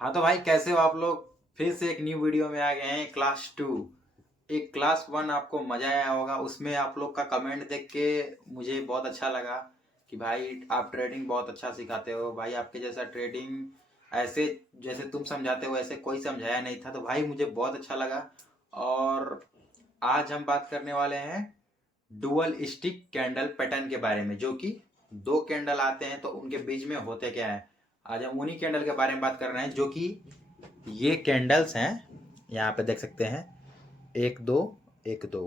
हाँ तो भाई कैसे हो आप लोग। फिर से एक न्यू वीडियो में आ गए हैं क्लास 2। एक क्लास 1 आपको मजा आया होगा, उसमें आप लोग का कमेंट देख के मुझे बहुत अच्छा लगा कि भाई आप ट्रेडिंग बहुत अच्छा सिखाते हो। भाई आपके जैसा ट्रेडिंग ऐसे जैसे तुम समझाते हो ऐसे कोई समझाया नहीं था, तो भाई मुझे बहुत अच्छा लगा। और आज हम बात करने वाले हैं डुअल स्टिक कैंडल पैटर्न के बारे में, जो कि दो कैंडल आते हैं तो उनके बीच में होते क्या है। आज हम उन्हीं कैंडल के बारे में बात कर रहे हैं, जो कि ये कैंडल्स हैं। यहाँ पे देख सकते हैं, एक दो एक दो,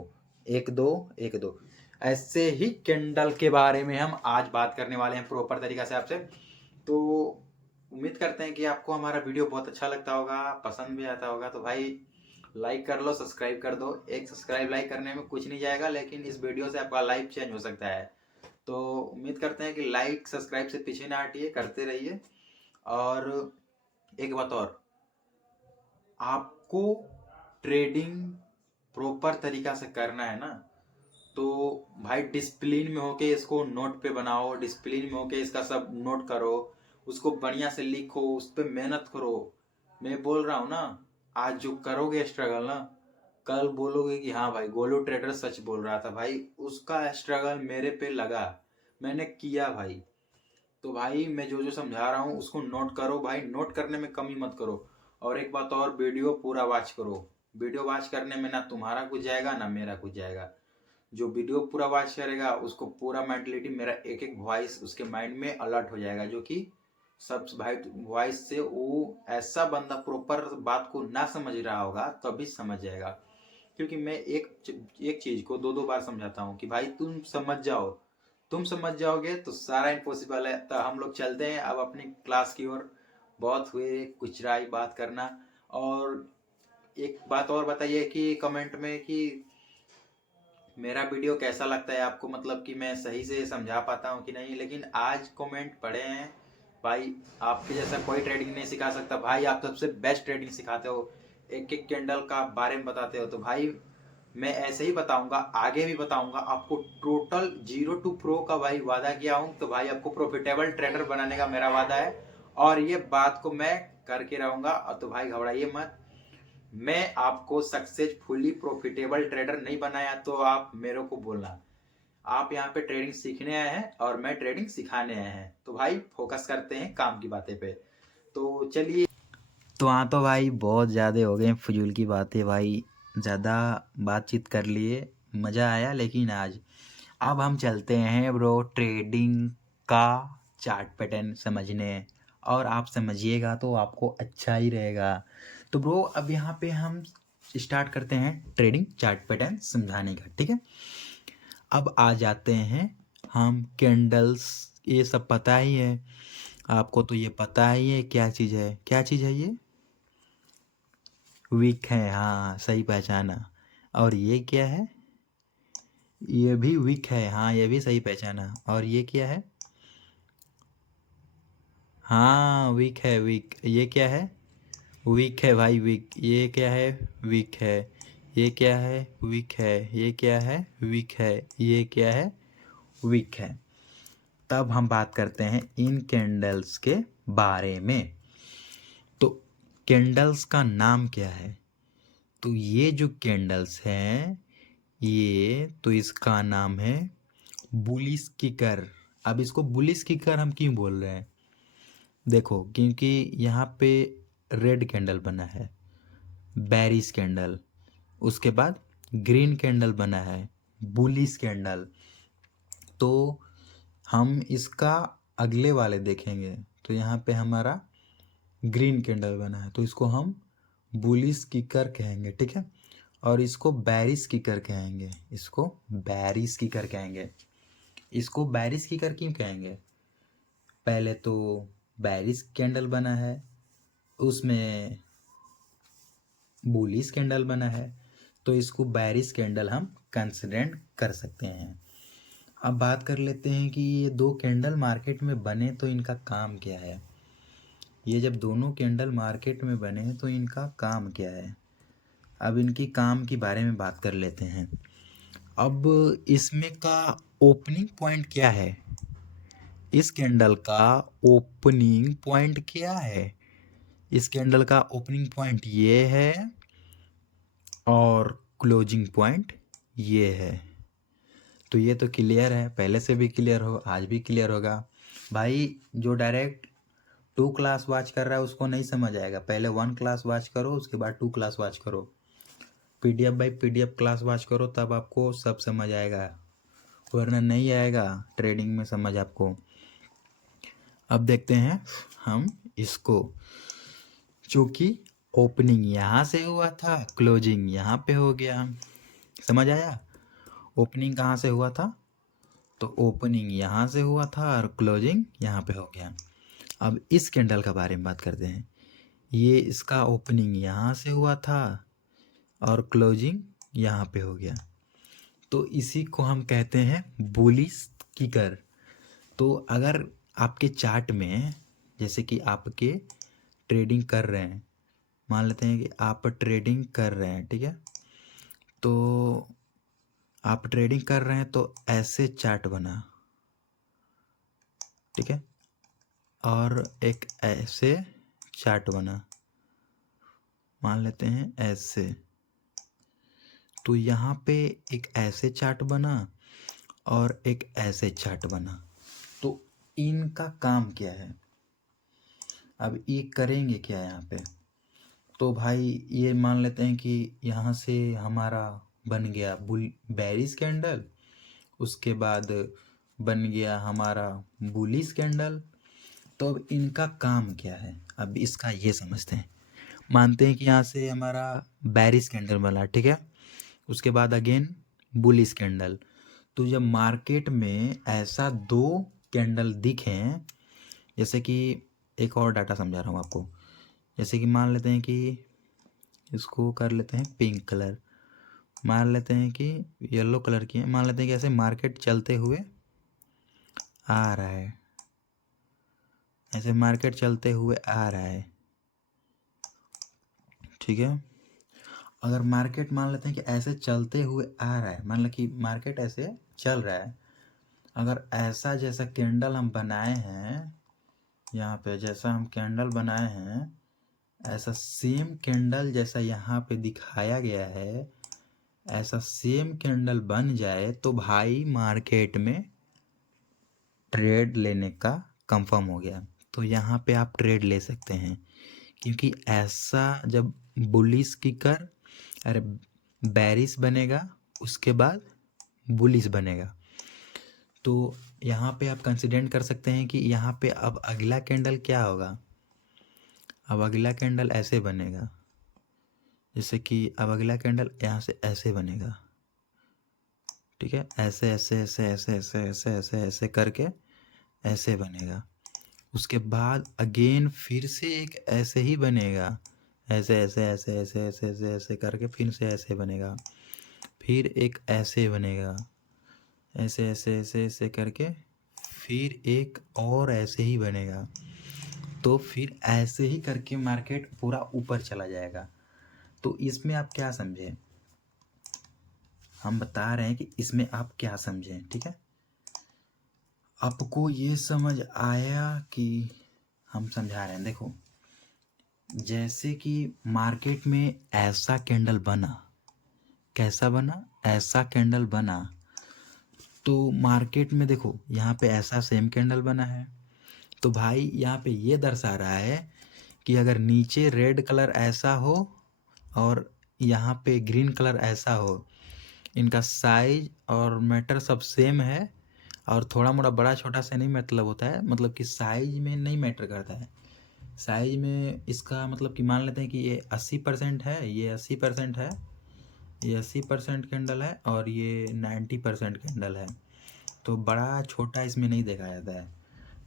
एक दो एक दो, ऐसे ही कैंडल के बारे में हम आज बात करने वाले हैं प्रॉपर तरीका से आपसे। तो उम्मीद करते हैं कि आपको हमारा वीडियो बहुत अच्छा लगता होगा, पसंद भी आता होगा। तो भाई लाइक कर लो, सब्सक्राइब कर दो। एक सब्सक्राइब लाइक करने में कुछ नहीं जाएगा, लेकिन इस वीडियो से आपका लाइफ चेंज हो सकता है। तो उम्मीद करते हैं कि लाइक सब्सक्राइब से पीछे ना हटिए, करते रहिए। और एक बात और, आपको ट्रेडिंग प्रॉपर तरीका से करना है ना, तो भाई डिसिप्लिन में होके इसको नोट पे बनाओ, डिसिप्लिन में होके इसका सब नोट करो, उसको बढ़िया से लिखो, उस पर मेहनत करो। मैं बोल रहा हूँ ना, आज जो करोगे स्ट्रगल ना, कल बोलोगे कि हाँ भाई गोलू ट्रेडर सच बोल रहा था। भाई उसका स्ट्रगल मेरे पे लगा, मैंने किया भाई। तो भाई मैं जो जो समझा रहा हूँ उसको नोट करो भाई, नोट करने में कमी मत करो। और एक बात और, वीडियो पूरा वॉच करो। वीडियो वॉच करने में ना तुम्हारा कुछ जाएगा ना मेरा कुछ जाएगा। जो वीडियो पूरा वॉच करेगा उसको पूरा मेंटलिटी, मेरा एक एक वॉइस उसके माइंड में अलर्ट हो जाएगा, जो कि सब भाई वॉइस से वो ऐसा बंदा प्रॉपर बात को ना समझ रहा होगा तभी समझ जाएगा। क्योंकि मैं एक चीज को दो दो बार समझाता हूँ कि भाई तुम समझ जाओ। तुम समझ जाओगे तो सारा इम्पॉसिबल है। तो हम लोग चलते हैं अब अपनी क्लास की ओर। बहुत हुए कुछ राय बात करना। और एक बात और बताइए कि कमेंट में कि मेरा वीडियो कैसा लगता है आपको, मतलब कि मैं सही से समझा पाता हूँ कि नहीं। लेकिन आज कमेंट पढ़े हैं भाई, आपके जैसा कोई ट्रेडिंग नहीं सिखा सकता भाई, आप सबसे बेस्ट ट्रेडिंग सिखाते हो, एक एक कैंडल का बारे में बताते हो। तो भाई मैं ऐसे ही बताऊंगा, आगे भी बताऊंगा आपको। टोटल जीरो टू प्रो का भाई वादा किया हूं, तो भाई आपको प्रॉफिटेबल ट्रेडर बनाने का मेरा वादा है। और ये बात को मैं करके रहूंगा। तो भाई घबराइए मत, मैं आपको सक्सेसफुली प्रॉफिटेबल ट्रेडर नहीं बनाया तो आप मेरे को बोलना। आप यहाँ पे ट्रेडिंग सीखने आए हैं और मैं ट्रेडिंग सिखाने आए हैं। तो भाई फोकस करते हैं काम की बातें पे। तो चलिए। तो हाँ तो भाई बहुत ज़्यादा हो गए फजूल की बातें भाई, ज़्यादा बातचीत कर लिए, मज़ा आया। लेकिन आज अब हम चलते हैं ब्रो ट्रेडिंग का चार्ट पैटर्न समझने। और आप समझिएगा तो आपको अच्छा ही रहेगा। तो ब्रो अब यहाँ पे हम स्टार्ट करते हैं ट्रेडिंग चार्ट पैटर्न समझाने का, ठीक है। अब आ जाते हैं हम कैंडल्स, ये सब पता ही है आपको, तो ये पता ही है क्या चीज़ है, क्या चीज़ है ये, वीक है, हाँ सही पहचाना। और ये क्या है, ये भी वीक है, हाँ ये भी सही पहचाना। और ये क्या है, हाँ वीक है, वीक। ये क्या है, वीक है भाई, वीक। ये क्या है, वीक है। ये क्या है, वीक है। ये क्या है, वीक है। ये क्या है, वीक है। तब हम बात करते हैं इन कैंडल्स के बारे में। तो कैंडल्स का नाम क्या है, तो ये जो कैंडल्स हैं, ये तो इसका नाम है बुलिश किकर। अब इसको बुलिश किकर हम क्यों बोल रहे हैं, देखो क्योंकि यहाँ पे रेड कैंडल बना है, बेरिश कैंडल, उसके बाद ग्रीन कैंडल बना है, बुलिश कैंडल। तो हम इसका अगले वाले देखेंगे, तो यहाँ पे हमारा ग्रीन कैंडल बना है, तो इसको हम बुलिश किकर कहेंगे, ठीक है। और इसको बेरिश किकर कहेंगे, इसको बेरिश किकर कहेंगे। इसको बेरिश किकर क्यों कहेंगे, पहले तो बेरिश कैंडल बना है, उसमें बुलिश कैंडल बना है, तो इसको बेरिश कैंडल हम कंसिडर कर सकते हैं। अब बात कर लेते हैं कि ये दो कैंडल मार्केट में बने तो इनका काम क्या है। ये जब दोनों कैंडल मार्केट में बने तो इनका काम क्या है, अब इनकी काम के बारे में बात कर लेते हैं। अब इसमें का ओपनिंग पॉइंट क्या है, इस कैंडल का ओपनिंग पॉइंट क्या है, इस कैंडल का ओपनिंग पॉइंट ये है और क्लोजिंग पॉइंट ये है। तो ये तो क्लियर है, पहले से भी क्लियर हो, आज भी क्लियर होगा। भाई जो डायरेक्ट 2 क्लास वॉच कर रहा है उसको नहीं समझ आएगा, पहले 1 क्लास वॉच करो, उसके बाद 2 क्लास वॉच करो, PDF by PDF class watch करो, तब आपको सब समझ आएगा, वरना नहीं आएगा ट्रेडिंग में समझ आपको। अब देखते हैं हम इसको, चूँकि ओपनिंग यहाँ से हुआ था, क्लोजिंग यहाँ पे हो गया, समझ आया? ओपनिंग कहाँ से हुआ था? तो ओपनिंग यहाँ से हुआ था और क्लोजिंग यहाँ पे हो गया। अब इस कैंडल का बारे में बात करते हैं। ये इसका ओपनिंग यहाँ से हुआ था और क्लोजिंग यहाँ पे हो गया, तो इसी को हम कहते हैं बुलिश किकर। तो अगर आपके चार्ट में, जैसे कि आपके ट्रेडिंग कर रहे हैं, मान लेते हैं कि आप ट्रेडिंग कर रहे हैं, ठीक है, तो आप ट्रेडिंग कर रहे हैं तो ऐसे चार्ट बना, ठीक है, और एक ऐसे चार्ट बना, मान लेते हैं ऐसे, तो यहाँ पे एक ऐसे चार्ट बना और एक ऐसे चार्ट बना। तो इनका काम क्या है, अब ये करेंगे क्या यहाँ पे? तो भाई ये मान लेते हैं कि यहाँ से हमारा बन गया बेरिश कैंडल, उसके बाद बन गया हमारा बुलिश कैंडल। तो अब इनका काम क्या है, अब इसका ये समझते हैं। मानते हैं कि यहाँ से हमारा बेरिश कैंडल बना, ठीक है, उसके बाद अगेन बुलिश कैंडल। तो जब मार्केट में ऐसा 2 कैंडल दिखें, जैसे कि एक और डाटा समझा रहा हूँ आपको, जैसे कि मान लेते हैं कि इसको कर लेते हैं पिंक कलर, मान लेते हैं कि येलो कलर की है, मान लेते हैं कि ऐसे मार्केट चलते हुए आ रहा है, ऐसे मार्केट चलते हुए आ रहा है, ठीक है। अगर मार्केट मान लेते हैं कि ऐसे चलते हुए आ रहा है, मान लो कि मार्केट ऐसे चल रहा है, अगर ऐसा जैसा कैंडल हम बनाए हैं, यहाँ पे जैसा हम कैंडल बनाए हैं, ऐसा सेम कैंडल जैसा यहाँ पे दिखाया गया है, ऐसा सेम कैंडल बन जाए, तो भाई मार्केट में ट्रेड लेने का कंफर्म हो गया। तो यहाँ पे आप ट्रेड ले सकते हैं, क्योंकि ऐसा जब बुलिश किकर, अरे बेरिश बनेगा, उसके बाद बुलिश बनेगा, तो यहाँ पे आप कंसिडर कर सकते हैं कि यहाँ पे अब अगला कैंडल क्या होगा। अब अगला कैंडल ऐसे बनेगा, जैसे कि अब अगला कैंडल यहाँ से ऐसे बनेगा, ठीक है, ऐसे ऐसे ऐसे ऐसे ऐसे ऐसे ऐसे ऐसे करके ऐसे बनेगा। उसके बाद अगेन फिर से एक ऐसे ही बनेगा, ऐसे ऐसे ऐसे ऐसे ऐसे ऐसे ऐसे करके फिर से ऐसे बनेगा, फिर एक ऐसे बनेगा, ऐसे ऐसे ऐसे ऐसे करके फिर एक और ऐसे ही बनेगा। तो फिर ऐसे ही करके मार्केट पूरा ऊपर चला जाएगा। तो इसमें आप क्या समझे, हम बता रहे हैं कि इसमें आप क्या समझें, ठीक है। आपको ये समझ आया कि हम समझा रहे हैं? देखो, जैसे कि मार्केट में ऐसा कैंडल बना, कैसा बना, ऐसा कैंडल बना, तो मार्केट में देखो यहाँ पे ऐसा सेम कैंडल बना है, तो भाई यहाँ पे ये दर्शा रहा है कि अगर नीचे रेड कलर ऐसा हो और यहाँ पे ग्रीन कलर ऐसा हो, इनका साइज और मैटर सब सेम है, और थोड़ा मोड़ा बड़ा छोटा से नहीं मतलब होता है, मतलब कि साइज में नहीं मैटर करता है। साइज में इसका मतलब कि मान लेते हैं कि ये 80% है, ये 80% है, ये 80% कैंडल है और ये 90% कैंडल है। तो बड़ा छोटा इसमें नहीं देखा जाता है,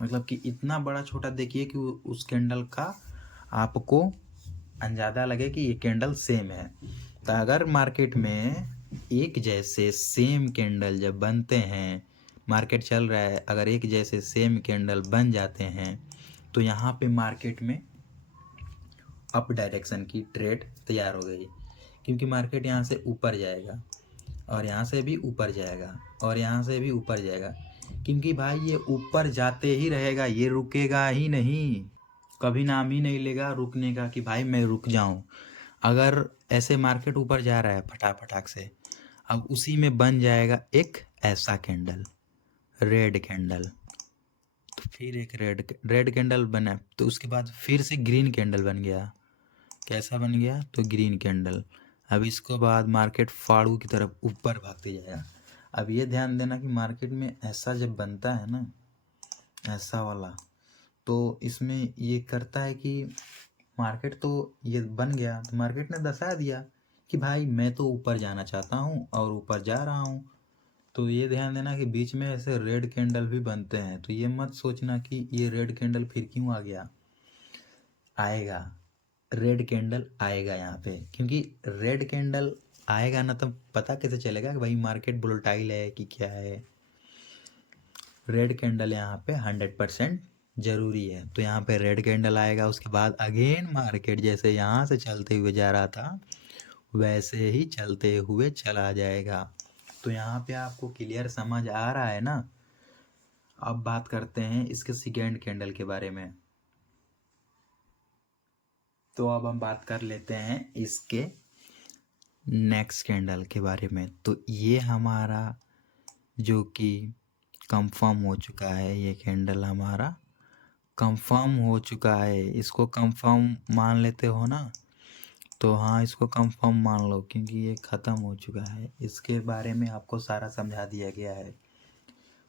मतलब कि इतना बड़ा छोटा देखिए कि उस कैंडल का आपको अंदाजा लगे कि ये कैंडल सेम है। तो अगर मार्केट में एक जैसे सेम कैंडल जब बनते हैं, मार्केट चल रहा है, अगर एक जैसे सेम कैंडल बन जाते हैं, तो यहाँ पे मार्केट में अप डायरेक्शन की ट्रेड तैयार हो गई, क्योंकि मार्केट यहाँ से ऊपर जाएगा और यहाँ से भी ऊपर जाएगा और यहाँ से भी ऊपर जाएगा, क्योंकि भाई ये ऊपर जाते ही रहेगा, ये रुकेगा ही नहीं। कभी नाम ही नहीं लेगा रुकने का कि भाई मैं रुक जाऊं। अगर ऐसे मार्केट ऊपर जा रहा है फटाफट से, अब उसी में बन जाएगा एक ऐसा कैंडल, रेड कैंडल। तो फिर एक रेड कैंडल बना, तो उसके बाद फिर से ग्रीन कैंडल बन गया। कैसा बन गया? तो ग्रीन कैंडल। अब इसके बाद मार्केट फाड़ू की तरफ ऊपर भागते जाएगा। अब ये ध्यान देना कि मार्केट में ऐसा जब बनता है ना, ऐसा वाला, तो इसमें ये करता है कि मार्केट तो ये बन गया, तो मार्केट ने दर्शा दिया कि भाई मैं तो ऊपर जाना चाहता हूँ और ऊपर जा रहा हूँ। तो ये ध्यान देना कि बीच में ऐसे रेड कैंडल भी बनते हैं। तो ये मत सोचना कि ये रेड कैंडल फिर क्यों आ गया। आएगा, रेड कैंडल आएगा यहाँ पे, क्योंकि रेड कैंडल आएगा ना, तब पता कैसे चलेगा कि भाई मार्केट वोलेटाइल है कि क्या है। रेड कैंडल यहाँ पे 100% जरूरी है। तो यहाँ पे रेड कैंडल आएगा, उसके बाद अगेन मार्केट जैसे यहाँ से चलते हुए जा रहा था वैसे ही चलते हुए चला जाएगा। तो यहाँ पे आपको क्लियर समझ आ रहा है ना। अब बात करते हैं इसके सेकेंड कैंडल के बारे में। तो अब हम बात कर लेते हैं इसके नेक्स्ट कैंडल के बारे में। तो ये हमारा जो कि कंफर्म हो चुका है, ये कैंडल हमारा कंफर्म हो चुका है। इसको कंफर्म मान लेते हो ना? तो हाँ, इसको कंफर्म मान लो, क्योंकि ये ख़त्म हो चुका है। इसके बारे में आपको सारा समझा दिया गया है।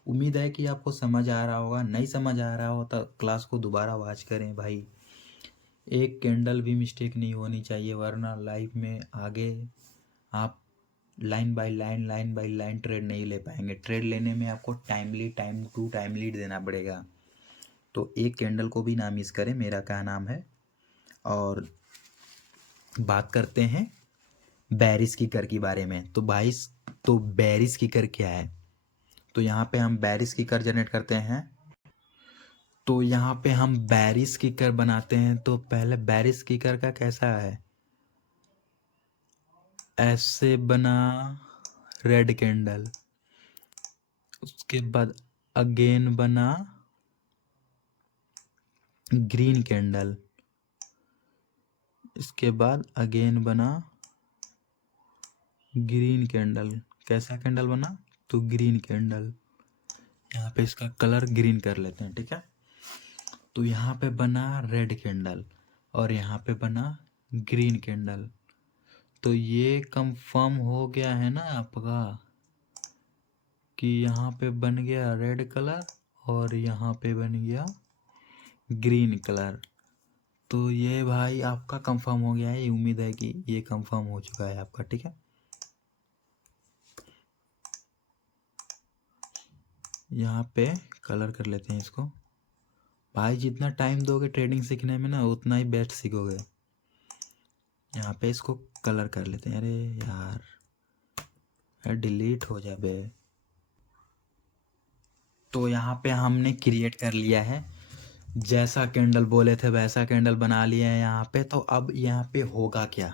उम्मीद है कि आपको समझ आ रहा होगा। नहीं समझ आ रहा हो तो क्लास को दोबारा वॉच करें भाई। एक कैंडल भी मिस्टेक नहीं होनी चाहिए, वरना लाइफ में आगे आप लाइन बाय लाइन ट्रेड नहीं ले पाएंगे। ट्रेड लेने में आपको टाइम टू टाइमली देना पड़ेगा। तो एक कैंडल को भी ना मिस करें, मेरा क्या नाम है। और बात करते हैं बेरिश किकर के बारे में। तो भाई, तो बेरिश किकर क्या है? तो यहाँ पे हम बेरिश किकर जनरेट करते हैं। तो यहाँ पे हम बेरिश किकर बनाते हैं। तो पहले बेरिश किकर का कैसा है? ऐसे बना रेड कैंडल, उसके बाद अगेन बना ग्रीन कैंडल, इसके बाद अगेन बना ग्रीन कैंडल। कैसा कैंडल बना? तो ग्रीन कैंडल। यहाँ पे इसका कलर ग्रीन कर लेते हैं, ठीक है। तो यहाँ पे बना रेड कैंडल और यहाँ पे बना ग्रीन कैंडल। तो ये कंफर्म हो गया है ना आपका कि यहाँ पे बन गया रेड कलर और यहाँ पे बन गया ग्रीन कलर। तो ये भाई आपका कंफर्म हो गया है। उम्मीद है कि ये कंफर्म हो चुका है आपका, ठीक है। यहाँ पे कलर कर लेते हैं इसको। भाई जितना टाइम दोगे ट्रेडिंग सीखने में ना, उतना ही बेस्ट सीखोगे। यहाँ पे इसको कलर कर लेते हैं। अरे यार डिलीट हो जाए। तो यहाँ पे हमने क्रिएट कर लिया है, जैसा कैंडल बोले थे वैसा कैंडल बना लिया है यहाँ पे। तो अब यहाँ पे होगा क्या?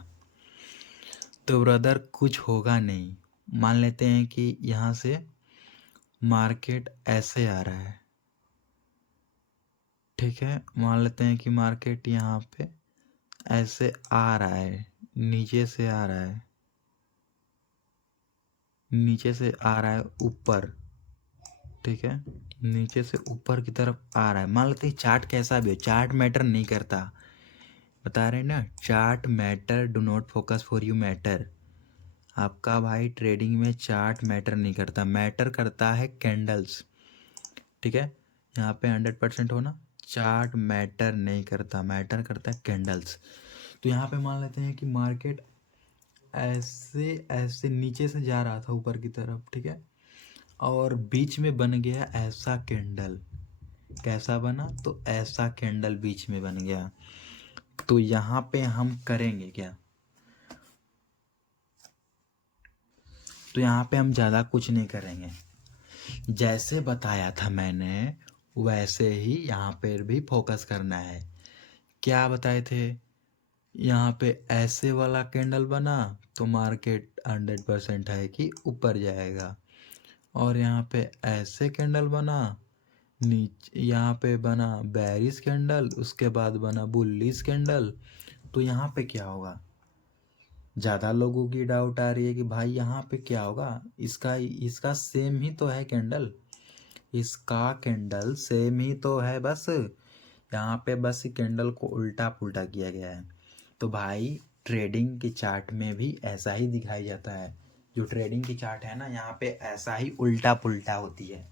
तो ब्रदर कुछ होगा नहीं। मान लेते हैं कि यहाँ से मार्केट ऐसे आ रहा है, ठीक है। मान लेते हैं कि मार्केट यहाँ पे ऐसे आ रहा है, नीचे से आ रहा है, नीचे से आ रहा है ऊपर, ठीक है। नीचे से ऊपर की तरफ आ रहा है। मान लेते हैं चार्ट कैसा भी हो, चार्ट मैटर नहीं करता। बता रहे हैं ना, chart matter, do not focus for you matter. आपका भाई ट्रेडिंग में चार्ट मैटर नहीं करता, मैटर करता है कैंडल्स, ठीक है। यहाँ पे 100% होना। चार्ट मैटर नहीं करता, मैटर करता है कैंडल्स। तो यहाँ पे मान लेते हैं कि मार्केट ऐसे ऐसे नीचे से जा रहा था ऊपर की तरफ, ठीक है। और बीच में बन गया ऐसा कैंडल। कैसा बना? तो ऐसा कैंडल बीच में बन गया। तो यहाँ पे हम करेंगे क्या? तो यहाँ पे हम ज़्यादा कुछ नहीं करेंगे, जैसे बताया था मैंने वैसे ही यहाँ पर भी फोकस करना है। क्या बताए थे? यहाँ पे ऐसे वाला कैंडल बना तो मार्केट 100% है कि ऊपर जाएगा। और यहाँ पे ऐसे कैंडल बना, नीचे यहाँ पे बना बेरिश कैंडल, उसके बाद बना बुलिश कैंडल। तो यहाँ पे क्या होगा? ज़्यादा लोगों की डाउट आ रही है कि भाई यहाँ पे क्या होगा। इसका इसका सेम ही तो है कैंडल, इसका कैंडल सेम ही तो है, बस यहाँ पे बस कैंडल को उल्टा पुल्टा किया गया है। तो भाई ट्रेडिंग की चार्ट में भी ऐसा ही दिखाई जाता है। जो ट्रेडिंग की चार्ट है ना, यहाँ पे ऐसा ही उल्टा पुल्टा होती है।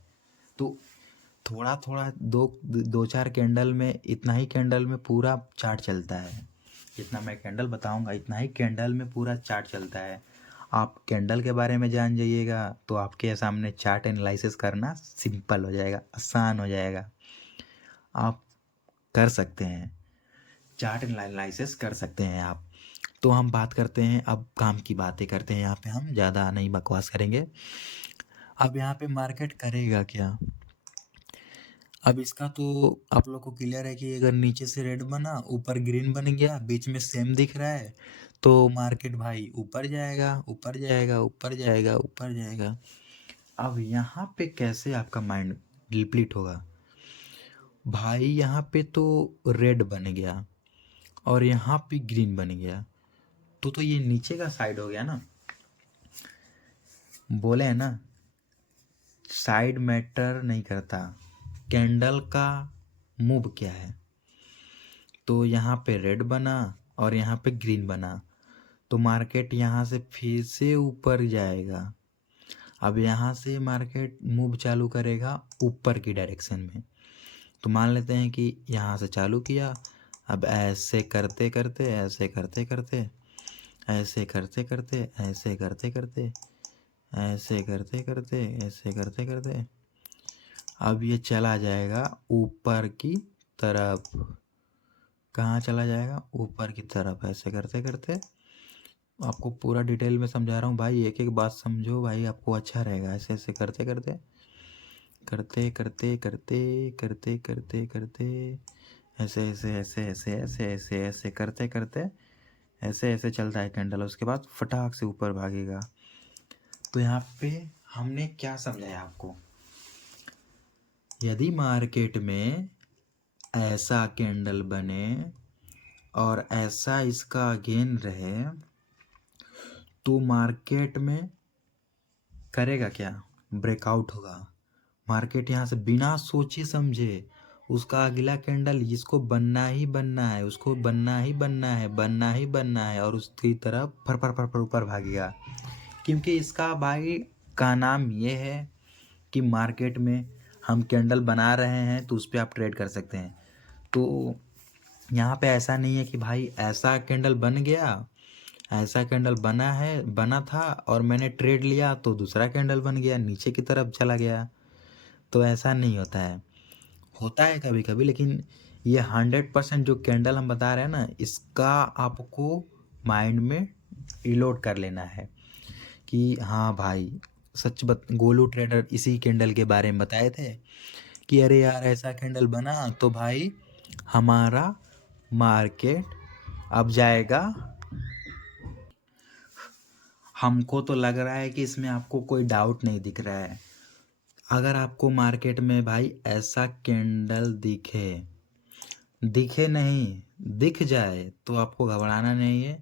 तो थोड़ा थोड़ा दो चार कैंडल में, इतना ही कैंडल में पूरा चार्ट चलता है। जितना मैं कैंडल बताऊंगा इतना ही कैंडल में पूरा चार्ट चलता है। आप कैंडल के बारे में जान जाइएगा तो आपके सामने चार्ट एनालिसिस करना सिंपल हो जाएगा, आसान हो जाएगा। आप कर सकते हैं, चार्ट एनालिसिस कर सकते हैं आप। तो हम बात करते हैं, अब काम की बातें करते हैं। यहाँ पे हम ज़्यादा नहीं बकवास करेंगे। अब यहाँ पे मार्केट करेगा क्या? अब इसका तो आप लोग को क्लियर है कि अगर नीचे से रेड बना, ऊपर ग्रीन बन गया, बीच में सेम दिख रहा है, तो मार्केट भाई ऊपर जाएगा, ऊपर जाएगा, ऊपर जाएगा, ऊपर जाएगा। अब यहाँ पे कैसे आपका माइंड डिप्लीट होगा? भाई यहाँ पे तो रेड बन गया और यहाँ पे ग्रीन बन गया, तो ये नीचे का साइड हो गया ना। बोले है ना, साइड मैटर नहीं करता, कैंडल का मूव क्या है। तो यहाँ पे रेड बना और यहाँ पे ग्रीन बना, तो मार्केट यहाँ से फिर से ऊपर जाएगा। अब यहाँ से मार्केट मूव चालू करेगा ऊपर की डायरेक्शन में। तो मान लेते हैं कि यहाँ से चालू किया, अब ऐसे करते करते, ऐसे करते करते, ऐसे करते करते, ऐसे करते करते, ऐसे करते करते, ऐसे करते करते, अब ये चला जाएगा ऊपर की तरफ। कहाँ चला जाएगा? ऊपर की तरफ। ऐसे करते करते, आपको पूरा डिटेल में समझा रहा हूँ भाई, एक एक बात समझो भाई, आपको अच्छा रहेगा। ऐसे ऐसे करते करते करते करते करते करते करते करते, ऐसे ऐसे ऐसे ऐसे ऐसे ऐसे ऐसे करते करते, ऐसे ऐसे चलता है कैंडल, उसके बाद फटाक से ऊपर भागेगा। तो यहाँ पे हमने क्या समझाया आपको? यदि मार्केट में ऐसा कैंडल बने और ऐसा इसका गेन रहे, तो मार्केट में करेगा क्या? ब्रेकआउट होगा। मार्केट यहाँ से बिना सोचे समझे उसका अगला कैंडल इसको बनना ही बनना है, उसको बनना ही बनना है, बनना ही बनना है, और उसकी तरफ फर फर फर फर ऊपर भागेगा। क्योंकि इसका भाई का नाम ये है कि मार्केट में हम कैंडल बना रहे हैं तो उस पर आप ट्रेड कर सकते हैं। तो यहाँ पे ऐसा नहीं है कि भाई ऐसा कैंडल बन गया, ऐसा कैंडल बना था और मैंने ट्रेड लिया तो दूसरा कैंडल बन गया, नीचे की तरफ चला गया। तो ऐसा नहीं होता है, होता है कभी कभी, लेकिन ये 100% जो कैंडल हम बता रहे हैं ना, इसका आपको माइंड में रिलोड कर लेना है कि हाँ भाई गोलू ट्रेडर इसी कैंडल के बारे में बताए थे कि अरे यार ऐसा कैंडल बना तो भाई हमारा मार्केट अब जाएगा। हमको तो लग रहा है कि इसमें आपको कोई डाउट नहीं दिख रहा है। अगर आपको मार्केट में भाई ऐसा कैंडल दिखे नहीं, दिख जाए तो आपको घबराना नहीं है।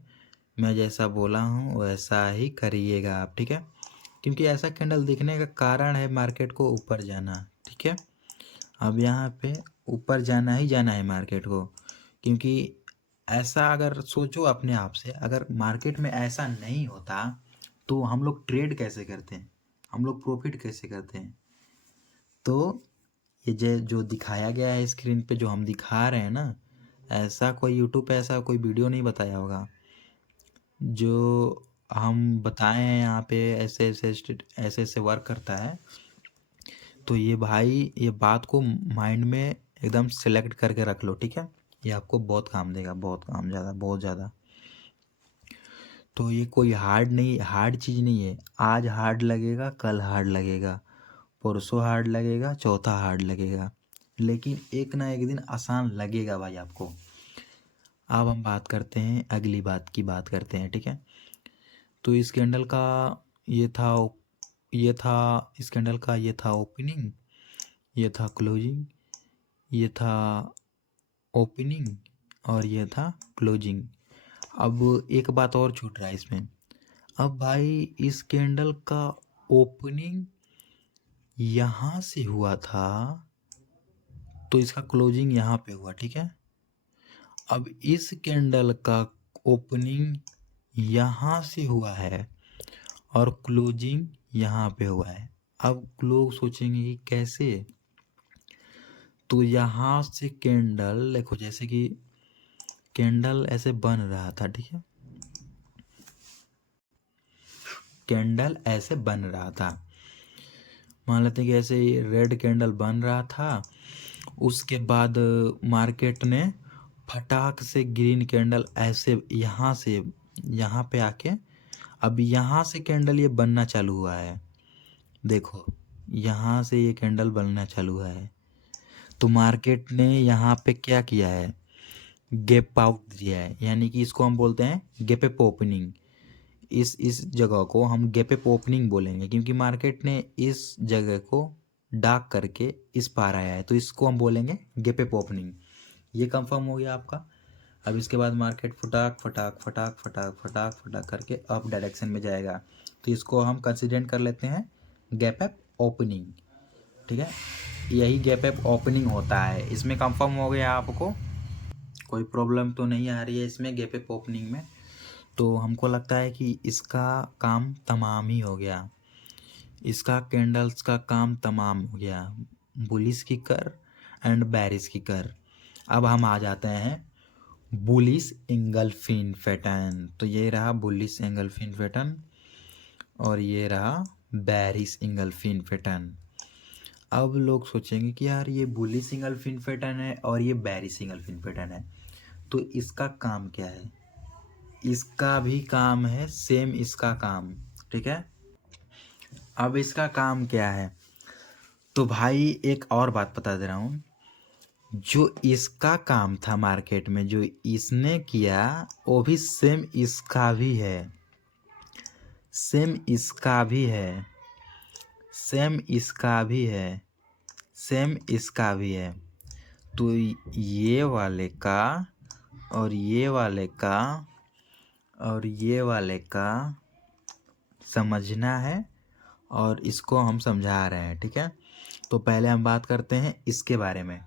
मैं जैसा बोला हूँ वैसा ही करिएगा आप, ठीक है? क्योंकि ऐसा कैंडल दिखने का कारण है मार्केट को ऊपर जाना, ठीक है? अब यहाँ पे ऊपर जाना ही जाना है मार्केट को, क्योंकि ऐसा अगर सोचो अपने आप से, अगर मार्केट में ऐसा नहीं होता तो हम लोग ट्रेड कैसे करते हैं, हम लोग प्रॉफिट कैसे करते हैं? तो ये जो दिखाया गया है स्क्रीन पे, जो हम दिखा रहे हैं ना, ऐसा कोई यूट्यूब पे ऐसा कोई वीडियो नहीं बताया होगा। जो हम बताए हैं यहाँ पे ऐसे ऐसे ऐसे ऐसे वर्क करता है। तो ये भाई ये बात को माइंड में एकदम सेलेक्ट करके रख लो, ठीक है? ये आपको बहुत काम देगा, बहुत काम, ज़्यादा, बहुत ज़्यादा। तो ये कोई हार्ड चीज़ नहीं है। आज हार्ड लगेगा, कल हार्ड लगेगा, परसों हार्ड लगेगा, चौथा हार्ड लगेगा, लेकिन एक ना एक दिन आसान लगेगा भाई आपको। अब हम बात करते हैं, अगली बात की बात करते हैं, ठीक है? तो इस कैंडल का ये था इस कैंडल का ये था ओपनिंग, ये था क्लोजिंग, ये था ओपनिंग और ये था क्लोजिंग। अब एक बात और छूट रहा है इसमें। अब भाई इस कैंडल का ओपनिंग यहाँ से हुआ था तो इसका क्लोजिंग यहाँ पे हुआ, ठीक है। अब इस कैंडल का ओपनिंग यहाँ से हुआ है और क्लोजिंग यहाँ पे हुआ है। अब लोग सोचेंगे कि कैसे, तो यहाँ से कैंडल देखो, जैसे कि कैंडल ऐसे बन रहा था, ठीक है, कैंडल ऐसे बन रहा था, मान लेते हैं कि ऐसे रेड कैंडल बन रहा था। उसके बाद मार्केट ने फटाक से ग्रीन कैंडल ऐसे यहाँ से यहाँ पे आके, अब यहाँ से कैंडल ये बनना चालू हुआ है। देखो यहाँ से ये कैंडल बनना चालू हुआ है, तो मार्केट ने यहाँ पे क्या किया है, गैप आउट दिया है, यानी कि इसको हम बोलते हैं गैप अप ओपनिंग। इस जगह को हम गैप अप ओपनिंग बोलेंगे, क्योंकि मार्केट ने इस जगह को डार्क करके इस पार आया है, तो इसको हम बोलेंगे गैप अप ओपनिंग। ये कंफर्म हो गया आपका। अब इसके बाद मार्केट फटाक फटाक फटाक फटाक फटाक फटाक करके अप डायरेक्शन में जाएगा, तो इसको हम कंसिडर कर लेते हैं गैप अप ओपनिंग, ठीक है। यही गैप अप ओपनिंग होता है। इसमें कंफर्म हो गया आपको, कोई प्रॉब्लम तो नहीं आ रही है इसमें गैप अप ओपनिंग में। तो हमको लगता है कि इसका काम तमाम ही हो गया, इसका कैंडल्स का काम तमाम हो गया, बुलिश की कर एंड बेरिश की कर। अब हम आ जाते हैं बुलिश एंगल्फिन पैटर्न। तो ये रहा बुलिश एंगल्फिन पैटर्न और ये रहा बेरिश एंगल्फिन पैटर्न। अब लोग सोचेंगे कि यार ये बुलिश एंगल्फिन पैटर्न है और ये बेरिश एंगल्फिन पैटर्न है, तो इसका काम क्या है। इसका भी काम है सेम इसका काम, ठीक है। अब इसका काम क्या है, तो भाई एक और बात बता दे रहा हूँ, जो इसका काम था मार्केट में जो इसने किया वो भी सेम इसका भी है, सेम इसका भी है, सेम इसका भी है, सेम इसका भी है। तो ये वाले का और ये वाले का और ये वाले का समझना है और इसको हम समझा रहे हैं, ठीक है। तो पहले हम बात करते हैं इसके बारे में।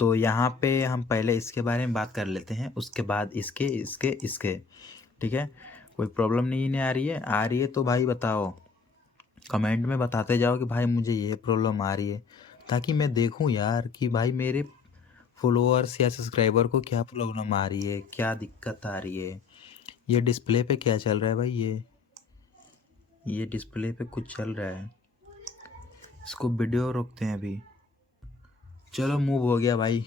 तो यहाँ पे हम पहले इसके बारे में बात कर लेते हैं, उसके बाद इसके इसके इसके, ठीक है। कोई प्रॉब्लम नहीं आ रही है, आ रही है तो भाई बताओ, कमेंट में बताते जाओ कि भाई मुझे ये प्रॉब्लम आ रही है, ताकि मैं देखूं यार कि भाई मेरे फॉलोअर्स या सब्सक्राइबर को क्या प्रॉब्लम आ रही है, क्या दिक्कत आ रही है। ये डिस्प्ले पे क्या चल रहा है भाई, ये डिस्प्ले पे कुछ चल रहा है, इसको वीडियो रोकते हैं अभी। चलो मूव हो गया भाई,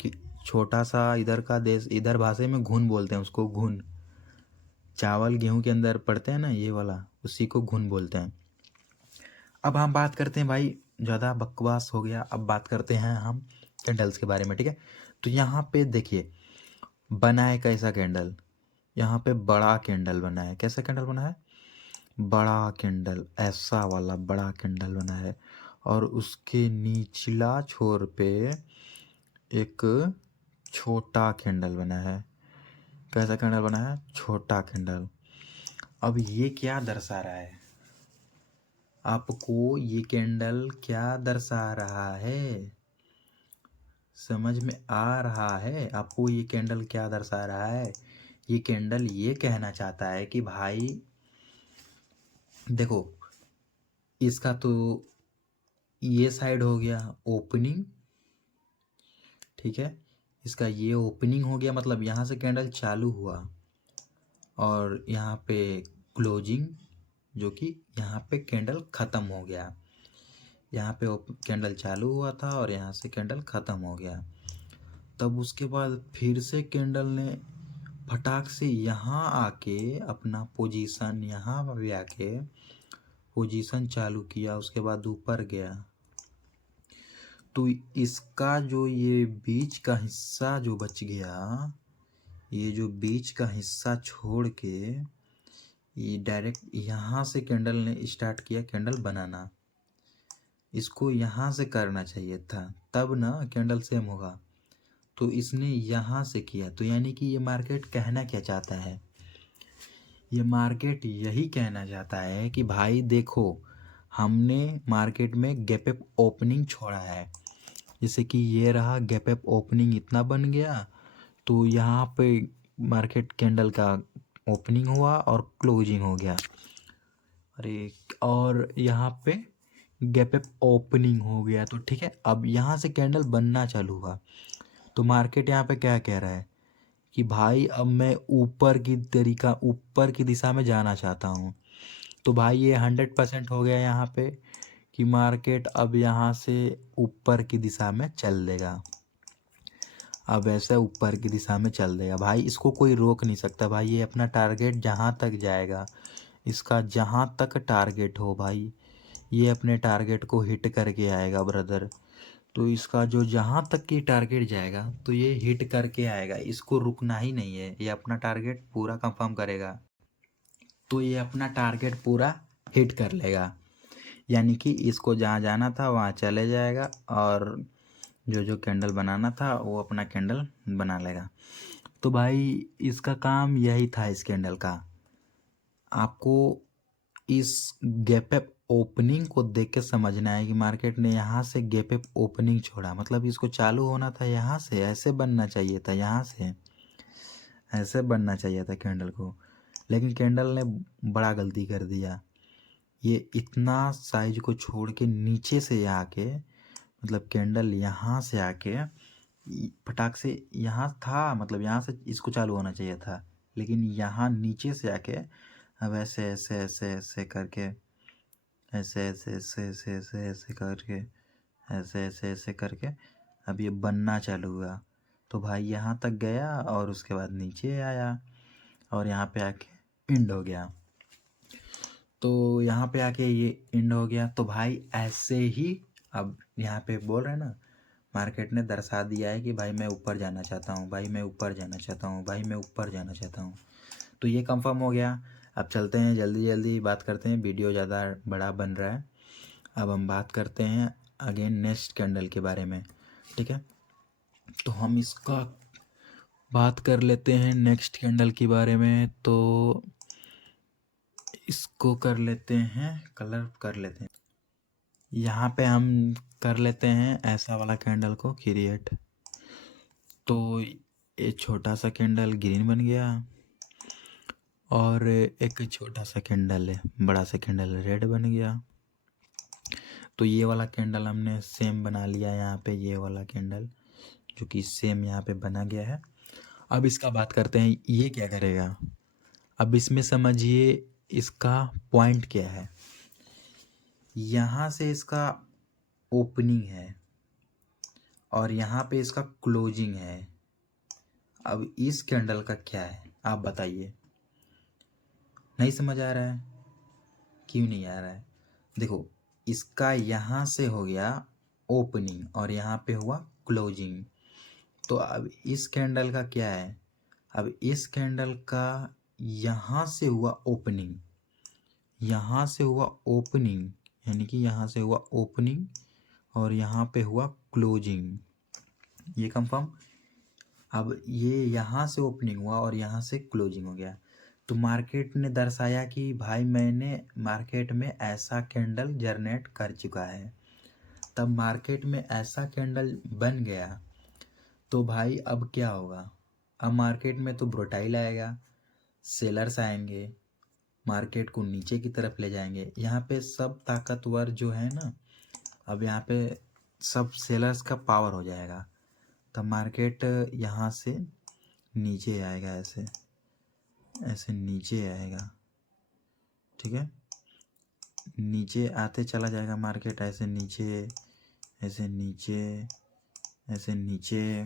कि छोटा सा इधर का देश, इधर भाषा में घुन बोलते हैं उसको, घुन, चावल गेहूं के अंदर पड़ते हैं ना ये वाला, उसी को घुन बोलते हैं। अब हम बात करते हैं भाई, ज़्यादा बकवास हो गया, अब बात करते हैं हम कैंडल्स के बारे में, ठीक है। तो यहाँ पे देखिए बना है कैसा कैंडल, यहाँ पे बड़ा कैंडल बना है। कैसा कैंडल बना है, बड़ा कैंडल, ऐसा वाला बड़ा कैंडल बना है, और उसके निचला छोर पे एक छोटा कैंडल बना है। कैसा कैंडल बना है, छोटा कैंडल। अब ये क्या दर्शा रहा है आपको, ये कैंडल क्या दर्शा रहा है, समझ में आ रहा है आपको ये कैंडल क्या दर्शा रहा है। ये कैंडल ये कहना चाहता है कि भाई देखो, इसका तो ये साइड हो गया ओपनिंग, ठीक है, इसका ये ओपनिंग हो गया, मतलब यहाँ से कैंडल चालू हुआ और यहाँ पे क्लोजिंग, जो कि यहाँ पे कैंडल ख़त्म हो गया। यहाँ पे कैंडल चालू हुआ था और यहाँ से कैंडल ख़त्म हो गया। तब उसके बाद फिर से कैंडल ने फटाक से यहाँ आके अपना पोजीशन, यहाँ पे आके पोजीशन चालू किया, उसके बाद ऊपर गया। तो इसका जो ये बीच का हिस्सा जो बच गया, ये जो बीच का हिस्सा छोड़ के ये डायरेक्ट यहाँ से कैंडल ने स्टार्ट किया कैंडल बनाना। इसको यहाँ से करना चाहिए था, तब ना कैंडल सेम होगा। तो इसने यहाँ से किया, तो यानी कि ये मार्केट कहना क्या चाहता है, ये मार्केट यही कहना चाहता है कि भाई देखो, हमने मार्केट में गैप अप ओपनिंग छोड़ा है। जैसे कि ये रहा गैप अप ओपनिंग, इतना बन गया, तो यहाँ पे मार्केट कैंडल का ओपनिंग हुआ और क्लोजिंग हो गया। अरे, और यहाँ पे गैप अप ओपनिंग हो गया। तो ठीक है, अब यहाँ से कैंडल बनना चालू हुआ, तो मार्केट यहाँ पे क्या कह रहा है कि भाई अब मैं ऊपर की दिशा में जाना चाहता हूँ। तो भाई ये 100% हो गया यहाँ पे कि मार्केट अब यहाँ से ऊपर की दिशा में चल देगा। अब ऐसे ऊपर की दिशा में चल देगा भाई, इसको कोई रोक नहीं सकता भाई। ये अपना टारगेट जहाँ तक जाएगा, इसका जहाँ तक टारगेट हो भाई, ये अपने टारगेट को हिट करके आएगा ब्रदर। तो इसका जो जहाँ तक की टारगेट जाएगा तो ये हिट करके आएगा, इसको रुकना ही नहीं है, ये अपना टारगेट पूरा कंफर्म करेगा। तो ये अपना टारगेट पूरा हिट कर लेगा, यानी कि इसको जहाँ जाना था वहाँ चले जाएगा, और जो जो कैंडल बनाना था वो अपना कैंडल बना लेगा। तो भाई इसका काम यही था इस कैंडल का। आपको इस गैप अप ओपनिंग को देख के समझना है कि मार्केट ने यहाँ से गैप अप ओपनिंग छोड़ा, मतलब इसको चालू होना था यहाँ से, ऐसे बनना चाहिए था, यहाँ से ऐसे बनना चाहिए था कैंडल को। लेकिन कैंडल ने बड़ा गलती कर दिया, ये इतना साइज को छोड़ के नीचे से आके, मतलब कैंडल यहाँ से आके फटाक से यहाँ था, मतलब यहाँ से इसको चालू होना चाहिए था, लेकिन यहाँ नीचे से आके अब ऐसे ऐसे ऐसे ऐसे करके, ऐसे ऐसे ऐसे ऐसे ऐसे ऐसे करके, ऐसे ऐसे ऐसे करके अब ये बनना चालू हुआ। तो भाई यहाँ तक गया और उसके बाद नीचे आया और यहाँ पे आके एंड हो गया। तो यहाँ पे आके ये एंड हो गया। तो भाई ऐसे ही अब यहाँ पे बोल रहे हैं ना, मार्केट ने दर्शा दिया है कि भाई मैं ऊपर जाना चाहता हूँ, भाई मैं ऊपर जाना चाहता हूँ, भाई मैं ऊपर जाना चाहता हूँ। तो ये कंफर्म हो गया। अब चलते हैं, जल्दी जल्दी बात करते हैं, वीडियो ज़्यादा बड़ा बन रहा है। अब हम बात करते हैं अगेन नेक्स्ट कैंडल के बारे में, ठीक है। तो हम इसका बात कर लेते हैं नेक्स्ट कैंडल के बारे में। तो इसको कर लेते हैं, कलर कर लेते हैं, यहाँ पे हम कर लेते हैं ऐसा वाला कैंडल को क्रिएट। तो ये छोटा सा कैंडल ग्रीन बन गया और एक छोटा सा कैंडल है, बड़ा सा कैंडल रेड बन गया। तो ये वाला कैंडल हमने सेम बना लिया यहाँ पे, ये वाला कैंडल जो कि सेम यहाँ पे बना गया है। अब इसका बात करते हैं ये क्या करेगा। अब इसमें समझिए इसका पॉइंट क्या है। यहाँ से इसका ओपनिंग है और यहाँ पे इसका क्लोजिंग है। अब इस कैंडल का क्या है आप बताइए, नहीं समझ आ रहा है? क्यों नहीं आ रहा है? देखो, इसका यहाँ से हो गया ओपनिंग और यहाँ पे हुआ क्लोजिंग। तो अब इस कैंडल का क्या है, अब इस कैंडल का यहाँ से हुआ ओपनिंग, यहाँ से हुआ ओपनिंग, यानी कि यहाँ से हुआ ओपनिंग और यहाँ पे हुआ क्लोजिंग, ये कंफर्म। अब ये यहाँ से ओपनिंग हुआ और यहाँ से क्लोजिंग हो गया। तो मार्केट ने दर्शाया कि भाई मैंने मार्केट में ऐसा कैंडल जनरेट कर चुका है। तब मार्केट में ऐसा कैंडल बन गया तो भाई अब क्या होगा, अब मार्केट में तो ब्रोटाइल आएगा, सेलर्स आएंगे, मार्केट को नीचे की तरफ ले जाएंगे। यहाँ पे सब ताकतवर जो है ना, अब यहाँ पे सब सेलर्स का पावर हो जाएगा। तब मार्केट यहाँ से नीचे आएगा, ऐसे ऐसे नीचे आएगा, ठीक है। नीचे आते चला जाएगा मार्केट, ऐसे नीचे, ऐसे नीचे, ऐसे नीचे,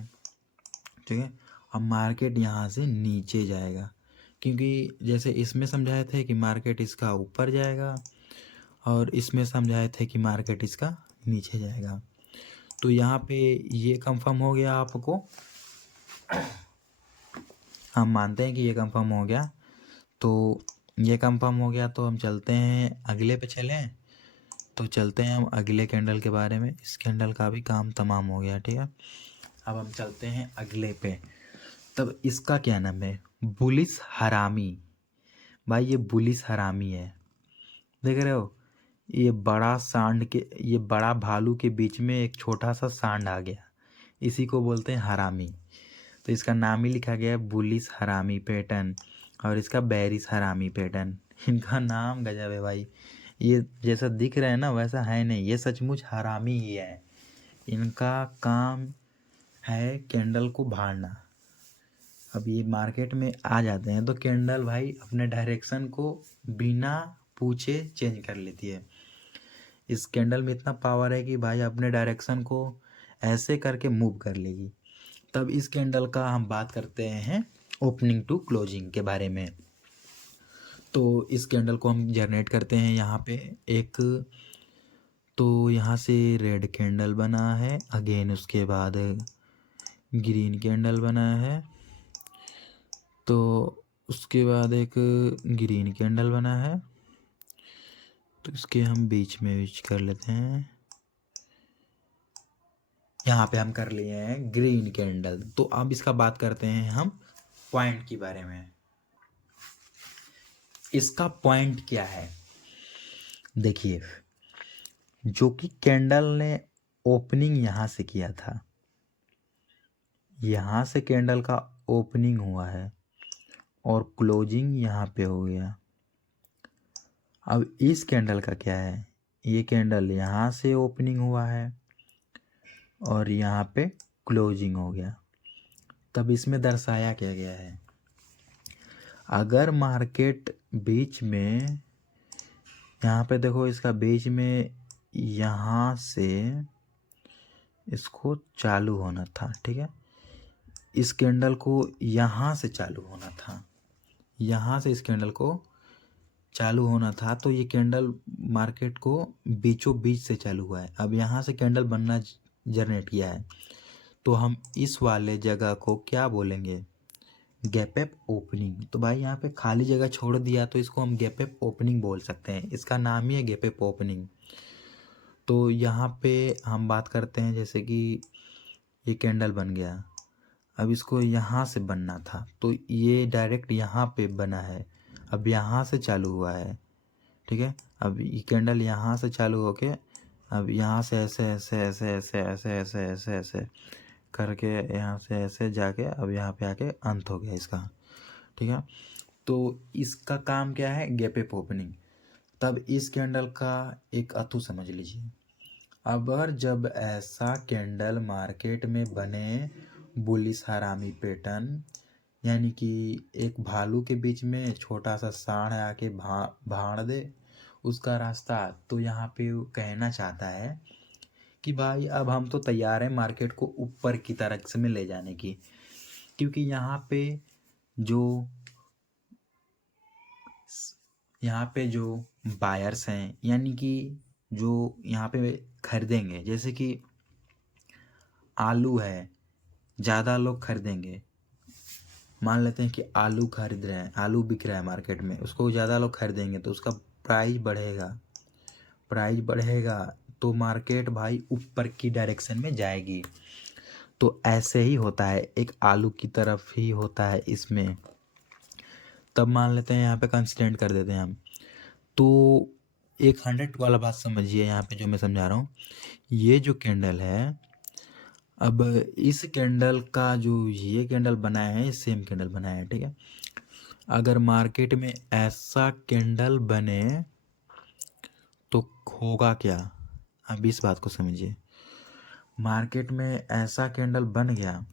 ठीक है। अब मार्केट यहाँ से नीचे जाएगा, क्योंकि जैसे इसमें समझाए थे कि मार्केट इसका ऊपर जाएगा और इसमें समझाए थे कि मार्केट इसका नीचे जाएगा। तो यहाँ पे ये कंफर्म हो गया आपको, हम मानते हैं कि ये कंफर्म हो गया। तो ये कंफर्म हो गया तो हम चलते हैं अगले पे चलें। तो चलते हैं हम अगले कैंडल के बारे में। इस कैंडल का भी काम तमाम हो गया, ठीक है। अब हम चलते हैं अगले पे। तब इसका क्या नाम है, बुलिस हरामी। भाई ये बुलिस हरामी है, देख रहे हो, ये बड़ा सांड के, ये बड़ा भालू के बीच में एक छोटा सा सांड आ गया, इसी को बोलते हैं हरामी। तो इसका नाम ही लिखा गया है बुलिस हरामी पैटर्न, और इसका बैरिस हरामी पैटर्न। इनका नाम गजब है भाई। ये जैसा दिख रहा है ना वैसा है नहीं, ये सचमुच हरामी ही है। इनका काम है कैंडल को भाड़ना। अब ये मार्केट में आ जाते हैं तो कैंडल भाई अपने डायरेक्शन को बिना पूछे चेंज कर लेती है। इस कैंडल में इतना पावर है कि भाई अपने डायरेक्शन को ऐसे करके मूव कर लेगी। तब इस कैंडल का हम बात करते हैं ओपनिंग टू क्लोजिंग के बारे में। तो इस कैंडल को हम जनरेट करते हैं यहाँ पे एक, तो यहाँ से रेड कैंडल बना है, अगेन उसके बाद ग्रीन कैंडल बना है, तो उसके बाद एक ग्रीन कैंडल बना है, तो इसके हम बीच में यूज कर लेते हैं। यहाँ पे हम कर लिए हैं ग्रीन कैंडल। तो अब इसका बात करते हैं हम पॉइंट के बारे में। इसका पॉइंट क्या है, देखिए, जो कि कैंडल ने ओपनिंग यहाँ से किया था, यहाँ से कैंडल का ओपनिंग हुआ है और क्लोजिंग यहाँ पे हो गया। अब इस कैंडल का क्या है, ये कैंडल यहाँ से ओपनिंग हुआ है और यहाँ पे क्लोजिंग हो गया। तब इसमें दर्शाया क्या गया है, अगर मार्केट बीच में, यहाँ पे देखो इसका बीच में यहाँ से इसको चालू होना था, ठीक है, इस कैंडल को यहाँ से चालू होना था, यहाँ से इस कैंडल को चालू होना था, तो ये कैंडल मार्केट को बीचों बीच से चालू हुआ है। अब यहाँ से कैंडल बनना जनरेट किया है, तो हम इस वाले जगह को क्या बोलेंगे, गैप अप ओपनिंग। तो भाई यहाँ पे खाली जगह छोड़ दिया तो इसको हम गैप अप ओपनिंग बोल सकते हैं, इसका नाम ही है गैप अप ओपनिंग। तो यहाँ पे हम बात करते हैं, जैसे कि ये कैंडल बन गया, अब इसको यहाँ से बनना था, तो ये डायरेक्ट यहाँ पे बना है, अब यहाँ से चालू हुआ है, ठीक है। अब ये कैंडल यहाँ से चालू होके अब यहाँ से ऐसे ऐसे ऐसे ऐसे ऐसे ऐसे ऐसे ऐसे करके यहाँ से ऐसे जाके अब यहाँ पे आके अंत हो गया इसका, ठीक है। तो इसका काम क्या है, गैप अप ओपनिंग। तब इस कैंडल का एक अथू समझ लीजिए, अगर जब ऐसा कैंडल मार्केट में बने बुलिश हरामी पैटर्न, यानी कि एक भालू के बीच में छोटा सा सांड आके भाड़ दे उसका रास्ता, तो यहाँ पे वो कहना चाहता है कि भाई अब हम तो तैयार हैं मार्केट को ऊपर की तरफ से में ले जाने की, क्योंकि यहाँ पे जो बायर्स हैं, यानी कि जो यहाँ पे खरीदेंगे, जैसे कि आलू है, ज़्यादा लोग खरीदेंगे, मान लेते हैं कि आलू खरीद रहे हैं, आलू बिक रहा है मार्केट में, उसको ज़्यादा लोग खरीदेंगे तो उसका प्राइस बढ़ेगा, प्राइस बढ़ेगा तो मार्केट भाई ऊपर की डायरेक्शन में जाएगी। तो ऐसे ही होता है, एक आलू की तरफ ही होता है इसमें। तब मान लेते हैं यहाँ पे कंस्टेंट कर देते हैं हम, तो एक 100 वाला बात समझिए यहाँ पे जो मैं समझा रहा हूँ। ये जो कैंडल है, अब इस कैंडल का जो ये कैंडल बनाया है, सेम कैंडल बनाया है, ठीक है। अगर मार्केट में ऐसा कैंडल बने तो होगा क्या, अब इस बात को समझिए। मार्केट में ऐसा कैंडल बन गया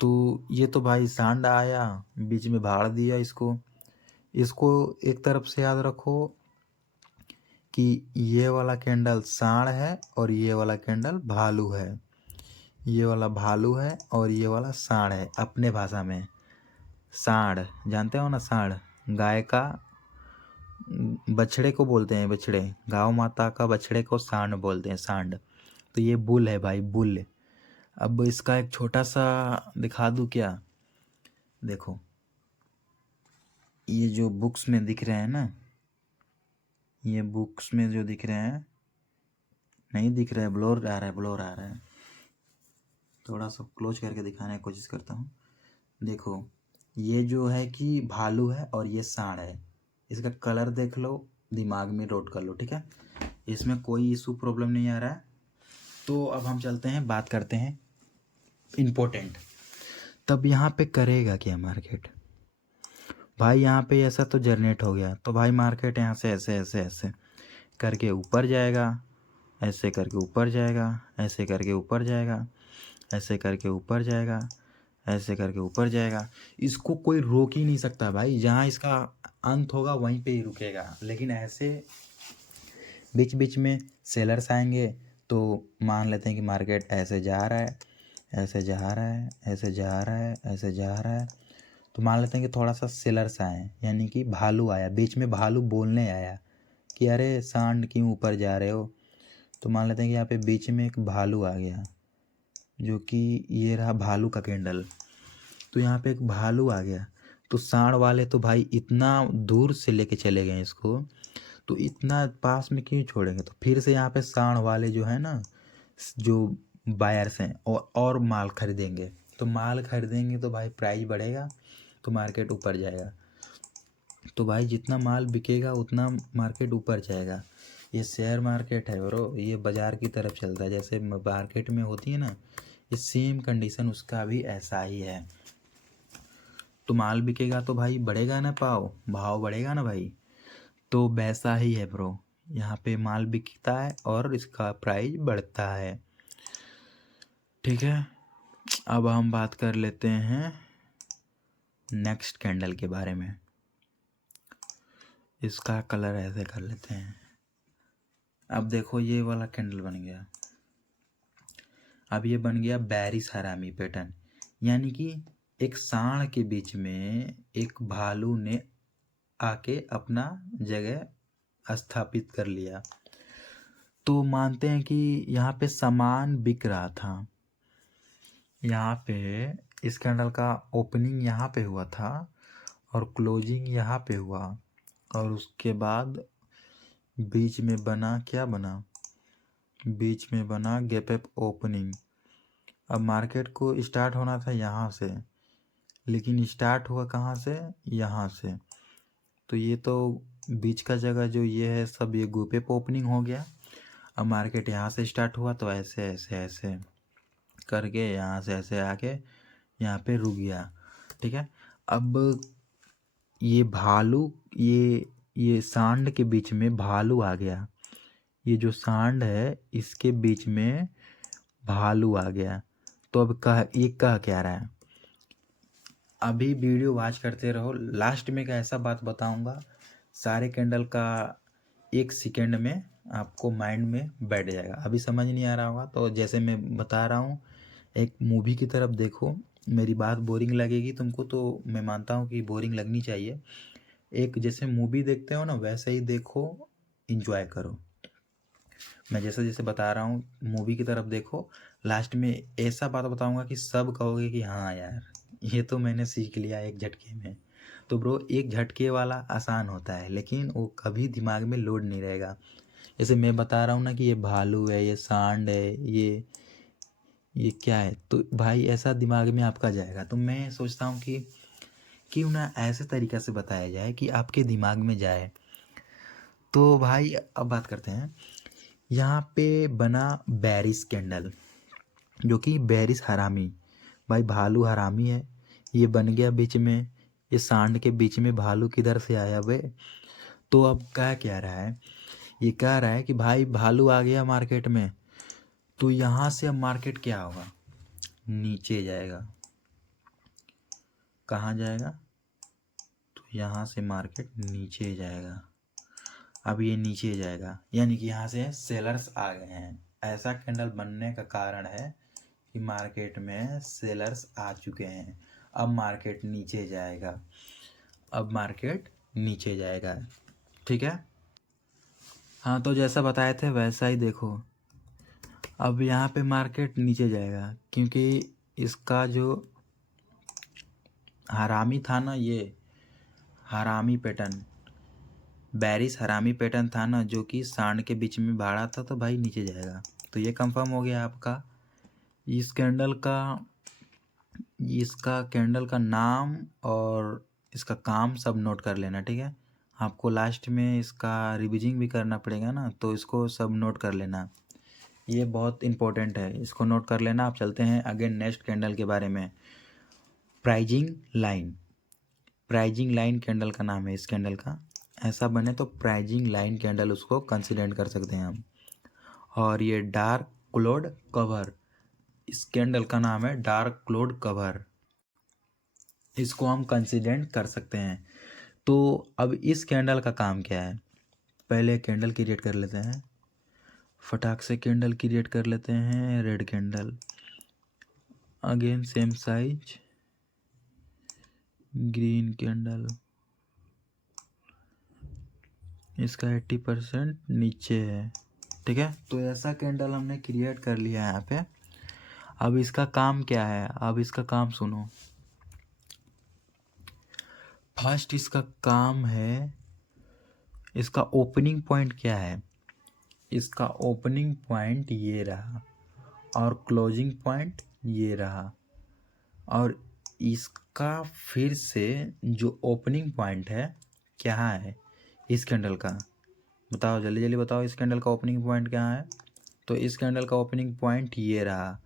तो ये तो भाई सांड आया बीच में भाड़ दिया इसको, इसको एक तरफ से याद रखो कि ये वाला कैंडल सांड है और ये वाला कैंडल भालू है, ये वाला भालू है और ये वाला सांड है। अपने भाषा में सांड जानते हो ना, सांड गाय का बछड़े को बोलते हैं, बछड़े गाँव माता का बछड़े को सांड बोलते हैं, सांड। तो ये बुल है भाई, बुल। अब इसका एक छोटा सा दिखा दूं क्या, देखो ये जो बुक्स में दिख रहे हैं ना, ये बुक्स में जो दिख रहे हैं नहीं दिख रहा है, ब्लोर आ रहा है, ब्लोर आ रहा है। थोड़ा सा क्लोज करके दिखाने की कोशिश करता हूँ। देखो ये जो है कि भालू है और ये सांड है। इसका कलर देख लो, दिमाग में नोट कर लो, ठीक है। इसमें कोई इशू प्रॉब्लम नहीं आ रहा है। तो अब हम चलते हैं, बात करते हैं इम्पोर्टेंट। तब यहाँ पे करेगा क्या मार्केट भाई? यहाँ पे ऐसा तो जनरेट हो गया, तो भाई मार्केट यहाँ से ऐसे ऐसे ऐसे करके ऊपर जाएगा, ऐसे करके ऊपर जाएगा, ऐसे करके ऊपर जाएगा, ऐसे करके ऊपर जाएगा, ऐसे करके ऊपर जाएगा। इसको कोई रोक ही नहीं सकता भाई, जहाँ इसका अंत होगा वहीं पे ही रुकेगा। लेकिन ऐसे बीच बीच में सेलर्स आएंगे, तो मान लेते हैं कि मार्केट ऐसे जा रहा है, ऐसे जा रहा है, ऐसे जा रहा है, ऐसे जा रहा है, तो मान लेते हैं कि थोड़ा सा सेलर्स आए, यानी कि भालू आया बीच में, भालू बोलने आया कि अरे सांड क्यों ऊपर जा रहे हो। तो मान लेते हैं कि यहाँ पे बीच में एक भालू आ गया, जो कि ये रहा भालू का कैंडल। तो यहाँ पे एक भालू आ गया, तो सांड वाले तो भाई इतना दूर से लेके चले गए इसको, तो इतना पास में क्यों छोड़ेंगे। तो फिर से यहाँ पे सांड वाले जो है ना, जो बायर्स हैं और माल खरीदेंगे, तो माल खरीदेंगे तो भाई प्राइस बढ़ेगा, तो मार्केट ऊपर जाएगा। तो भाई जितना माल बिकेगा उतना मार्केट ऊपर जाएगा। ये शेयर मार्केट है ब्रो, ये बाज़ार की तरफ चलता है, जैसे मार्केट में होती है ना, ये सेम कंडीशन उसका भी ऐसा ही है। तो माल बिकेगा तो भाई बढ़ेगा ना, भाव बढ़ेगा ना भाई। तो वैसा ही है ब्रो, यहाँ पे माल बिकता है और इसका प्राइस बढ़ता है, ठीक है। अब हम बात कर लेते हैं नेक्स्ट कैंडल के बारे में। इसका कलर ऐसे कर लेते हैं। अब देखो ये वाला कैंडल बन गया। अब ये बन गया बेरिश हरामी पैटर्न, यानी कि एक सांड के बीच में एक भालू ने आके अपना जगह स्थापित कर लिया। तो मानते हैं कि यहाँ पे सामान बिक रहा था, यहाँ पे इस कैंडल का ओपनिंग यहाँ पे हुआ था और क्लोजिंग यहाँ पे हुआ, और उसके बाद बीच में बना, क्या बना, बीच में बना गैप अप ओपनिंग। अब मार्केट को स्टार्ट होना था यहाँ से, लेकिन स्टार्ट हुआ कहाँ से, यहाँ से। तो ये तो बीच का जगह जो ये है सब, ये गैप अप ओपनिंग हो गया। अब मार्केट यहाँ से स्टार्ट हुआ, तो ऐसे ऐसे ऐसे करके यहाँ से ऐसे आके यहाँ पे रुक गया, ठीक है। अब ये भालू, ये सांड के बीच में भालू आ गया, ये जो सांड है इसके बीच में भालू आ गया। तो अब ये कह क्या रहा है, अभी वीडियो वॉच करते रहो, लास्ट में एक ऐसा बात बताऊंगा, सारे कैंडल का 1 सेकेंड में आपको माइंड में बैठ जाएगा। अभी समझ नहीं आ रहा होगा, तो जैसे मैं बता रहा हूँ, एक मूवी की तरफ देखो। मेरी बात बोरिंग लगेगी तुमको, तो मैं मानता हूँ कि बोरिंग लगनी चाहिए। एक जैसे मूवी देखते हो ना, वैसे ही देखो, इंजॉय करो। मैं जैसे जैसे बता रहा हूँ मूवी की तरफ देखो, लास्ट में ऐसा बात बताऊंगा कि सब कहोगे कि हाँ यार, ये तो मैंने सीख लिया एक झटके में। तो ब्रो, एक झटके वाला आसान होता है, लेकिन वो कभी दिमाग में लोड नहीं रहेगा। जैसे मैं बता रहा हूँ ना कि ये भालू है, ये सांड है, ये क्या है, तो भाई ऐसा दिमाग में आपका जाएगा। तो मैं सोचता हूँ कि क्यों ना ऐसे तरीक़ा से बताया जाए कि आपके दिमाग में जाए। तो भाई अब बात करते हैं, यहाँ पे बना बेरिश कैंडल, जो कि बेरिश हरामी, भाई भालू हरामी है, ये बन गया बीच में, ये सांड के बीच में भालू किधर से आया बे। तो अब क्या रहा है, ये कह रहा है कि भाई भालू आ गया मार्केट में, तो यहाँ से अब मार्केट क्या होगा, नीचे जाएगा। कहाँ जाएगा, तो यहाँ से मार्केट नीचे जाएगा। अब ये नीचे जाएगा, यानी कि यहाँ से सेलर्स आ गए हैं। ऐसा कैंडल बनने का कारण है कि मार्केट में सेलर्स आ चुके हैं। अब मार्केट नीचे जाएगा, अब मार्केट नीचे जाएगा, ठीक है। हाँ, तो जैसा बताए थे वैसा ही देखो, अब यहाँ पे मार्केट नीचे जाएगा, क्योंकि इसका जो हरामी था ना, ये हरामी पैटर्न, बैरिस हरामी पैटर्न था ना, जो कि सांड के बीच में भाड़ा था, तो भाई नीचे जाएगा। तो ये कंफर्म हो गया आपका। इस कैंडल का इसका कैंडल का नाम और इसका काम सब नोट कर लेना, ठीक है। आपको लास्ट में इसका रिविजिंग भी करना पड़ेगा ना, तो इसको सब नोट कर लेना, ये बहुत इंपॉर्टेंट है, इसको नोट कर लेना। आप चलते हैं अगेन नेक्स्ट कैंडल के बारे में। Pricing line, pricing line candle का नाम है इस कैंडल का। ऐसा बने तो प्राइजिंग लाइन कैंडल उसको कंसिडर कर सकते हैं हम। और ये डार्क क्लोड कवर, इस कैंडल का नाम है डार्क क्लोड कवर, इसको हम कंसिडर कर सकते हैं। तो अब इस कैंडल का काम क्या है, पहले कैंडल क्रिएट कर लेते हैं, फटाक से कैंडल क्रिएट कर लेते हैं। Red candle, again same size, green candle, इसका 80% नीचे है, ठीक है। तो ऐसा कैंडल हमने क्रिएट कर लिया है यहाँ पे। अब इसका काम क्या है, अब इसका काम सुनो। फर्स्ट इसका काम है, इसका ओपनिंग पॉइंट क्या है, इसका ओपनिंग पॉइंट ये रहा और क्लोजिंग पॉइंट ये रहा। और इसका फिर से जो ओपनिंग पॉइंट है क्या है इस कैंडल का, बताओ जल्दी जल्दी बताओ, इस कैंडल का ओपनिंग पॉइंट क्या है। तो इस कैंडल का ओपनिंग पॉइंट ये रहा,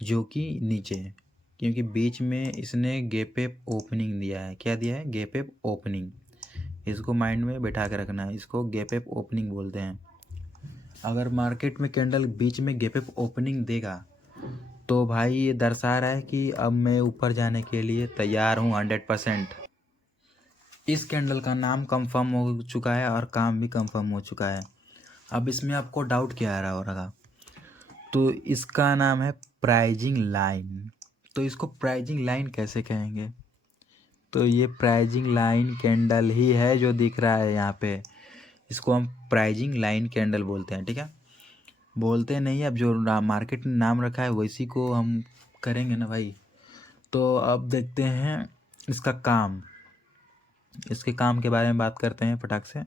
जो कि नीचे, क्योंकि बीच में इसने गैप अप ओपनिंग दिया है। क्या दिया है, गैप अप ओपनिंग। इसको माइंड में बैठा के रखना है, इसको गैप अप ओपनिंग बोलते हैं। अगर मार्केट में कैंडल बीच में गैप अप ओपनिंग देगा तो भाई ये दर्शा रहा है कि अब मैं ऊपर जाने के लिए तैयार हूँ 100%। इस कैंडल का नाम कंफर्म हो चुका है और काम भी कंफर्म हो चुका है। अब इसमें आपको डाउट क्या आ रहा होगा, तो इसका नाम है प्राइजिंग लाइन। तो इसको प्राइजिंग लाइन कैसे कहेंगे, तो ये प्राइजिंग लाइन कैंडल ही है जो दिख रहा है यहाँ पे, इसको हम प्राइजिंग लाइन कैंडल बोलते हैं, ठीक है। बोलते नहीं, अब जो मार्केट ने नाम रखा है वैसी को हम करेंगे ना भाई। तो अब देखते हैं इसका काम, इसके काम के बारे में बात करते हैं फटाक से।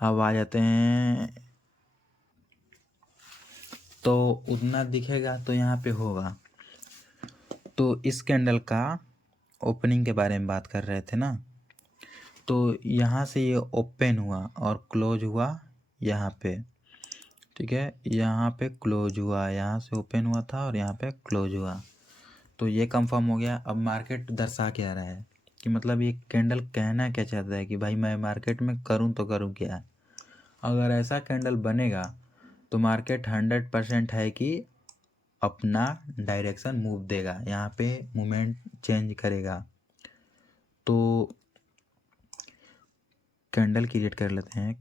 अब आ जाते हैं, तो उतना दिखेगा तो यहाँ पे होगा। तो इस कैंडल का ओपनिंग के बारे में बात कर रहे थे ना, तो यहाँ से ये ओपन हुआ और क्लोज हुआ यहाँ पे, ठीक है। यहाँ पे क्लोज हुआ, यहाँ से ओपन हुआ था और यहाँ पे क्लोज हुआ। तो ये कंफर्म हो गया। अब मार्केट दर्शा क्या रहा है कि मतलब ये कैंडल कहना क्या चाहता है कि भाई मैं मार्केट में करूं तो करूं क्या। अगर ऐसा कैंडल बनेगा तो मार्केट 100% है कि अपना डायरेक्शन मूव देगा, यहाँ पे मूवमेंट चेंज करेगा। तो कैंडल क्रिएट कर लेते हैं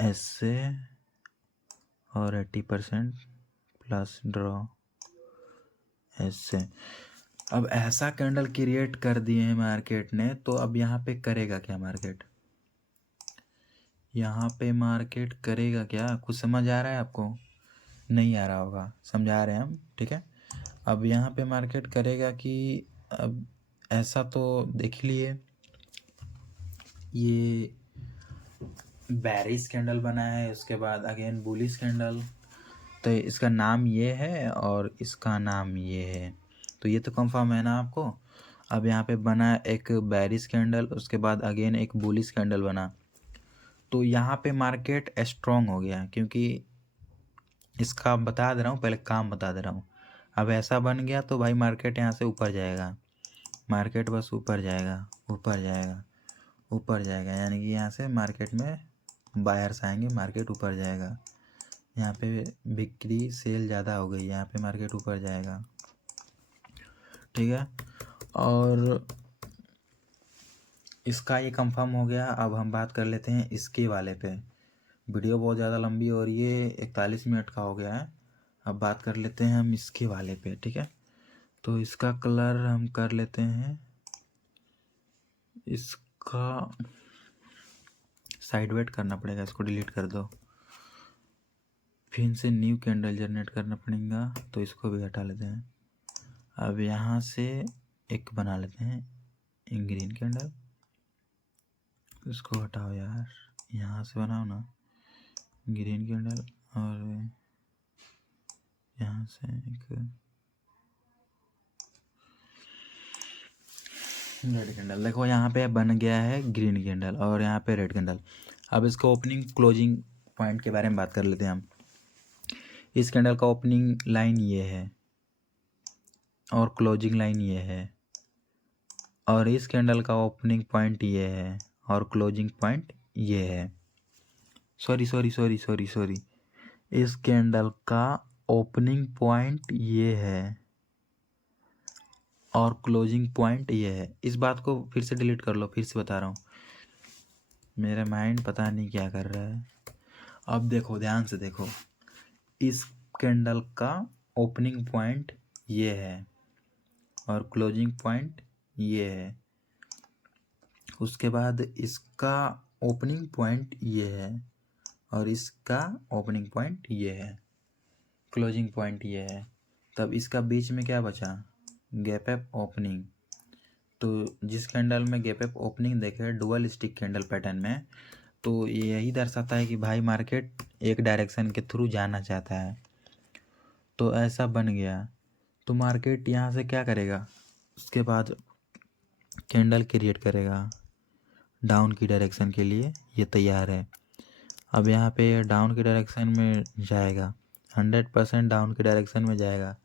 ऐसे और 80% प्लस ड्रॉ ऐसे। अब ऐसा कैंडल क्रिएट कर दिए हैं मार्केट ने, तो अब यहाँ पे करेगा क्या मार्केट, यहाँ पे मार्केट करेगा क्या, कुछ समझ आ रहा है आपको, नहीं आ रहा होगा, समझा रहे हैं हम, ठीक है। अब यहाँ पे मार्केट करेगा कि अब ऐसा तो देख लिए, ये बेरिश कैंडल बना है, उसके बाद अगेन बुलिश कैंडल, तो इसका नाम ये है और इसका नाम ये है, तो ये तो कंफर्म है ना आपको। अब यहाँ पे बना एक बेरिश कैंडल, उसके बाद अगेन एक बुलिश कैंडल बना, तो यहाँ पे मार्केट स्ट्रॉन्ग हो गया, क्योंकि इसका बता दे रहा हूँ, पहले काम बता दे रहा हूँ। अब ऐसा बन गया तो भाई मार्केट यहाँ से ऊपर जाएगा, मार्केट बस ऊपर जाएगा, ऊपर जाएगा, ऊपर जाएगा, यानी कि यहाँ से मार्केट में बायर्स आएंगे, मार्केट ऊपर जाएगा। यहाँ पे बिक्री सेल ज़्यादा हो गई, यहाँ पे मार्केट ऊपर जाएगा, ठीक है। और इसका ये कंफर्म हो गया। अब हम बात कर लेते हैं इसके वाले पे, वीडियो बहुत ज़्यादा लंबी हो रही है, 41 मिनट का हो गया है। अब बात कर लेते हैं हम इसके वाले पे, ठीक है। तो इसका कलर हम कर लेते हैं, इसका साइड वेट करना पड़ेगा, इसको डिलीट कर दो, फिर से न्यू कैंडल जनरेट करना पड़ेगा, तो इसको भी हटा लेते हैं। अब यहाँ से एक बना लेते हैं ग्रीन कैंडल, इसको हटाओ यार, यहाँ से बनाओ ना ग्रीन कैंडल, और यहाँ से एक रेड कैंडल। देखो यहाँ पे बन गया है ग्रीन कैंडल और यहाँ पे रेड कैंडल। अब इसको ओपनिंग क्लोजिंग पॉइंट के बारे में बात कर लेते हैं हम। इस कैंडल का ओपनिंग लाइन ये है और क्लोजिंग लाइन ये है, और इस कैंडल का ओपनिंग पॉइंट ये है और क्लोजिंग पॉइंट ये है। सॉरी, इस कैंडल का ओपनिंग पॉइंट ये है और क्लोजिंग पॉइंट ये है। इस बात को फिर से डिलीट कर लो, फिर से बता रहा हूँ, मेरा माइंड पता नहीं क्या कर रहा है। अब देखो, ध्यान से देखो, इस कैंडल का ओपनिंग पॉइंट ये है और क्लोजिंग पॉइंट ये है। उसके बाद इसका ओपनिंग पॉइंट ये है और इसका ओपनिंग पॉइंट ये है, क्लोजिंग पॉइंट ये है। तब इसका बीच में क्या बचा, गैप अप ओपनिंग। तो जिस कैंडल में गैप अप ओपनिंग देखे डुअल स्टिक कैंडल पैटर्न में, तो यही दर्शाता है कि भाई मार्केट एक डायरेक्शन के थ्रू जाना चाहता है। तो ऐसा बन गया, तो मार्केट यहाँ से क्या करेगा, उसके बाद कैंडल क्रिएट करेगा डाउन की डायरेक्शन के लिए, ये तैयार है। अब यहाँ पे डाउन की डायरेक्शन में जाएगा, 100% डाउन की डायरेक्शन में जाएगा।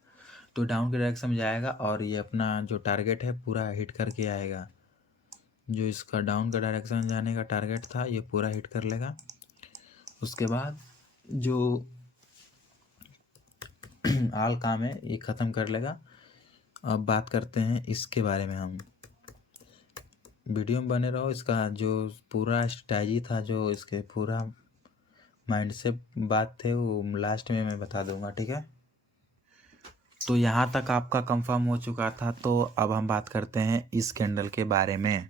तो डाउन की डायरेक्शन में जाएगा और ये अपना जो टारगेट है पूरा हिट करके आएगा। जो इसका डाउन का डायरेक्शन जाने का टारगेट था ये पूरा हिट कर लेगा। उसके बाद जो आल काम है ये ख़त्म कर लेगा। अब बात करते हैं इसके बारे में, हम वीडियो में बने रहो। इसका जो पूरा स्ट्रैटेजी था, जो इसके पूरा माइंड से बात थे, वो लास्ट में मैं बता दूंगा, ठीक है। तो यहाँ तक आपका कंफर्म हो चुका था। तो अब हम बात करते हैं इस कैंडल के बारे में।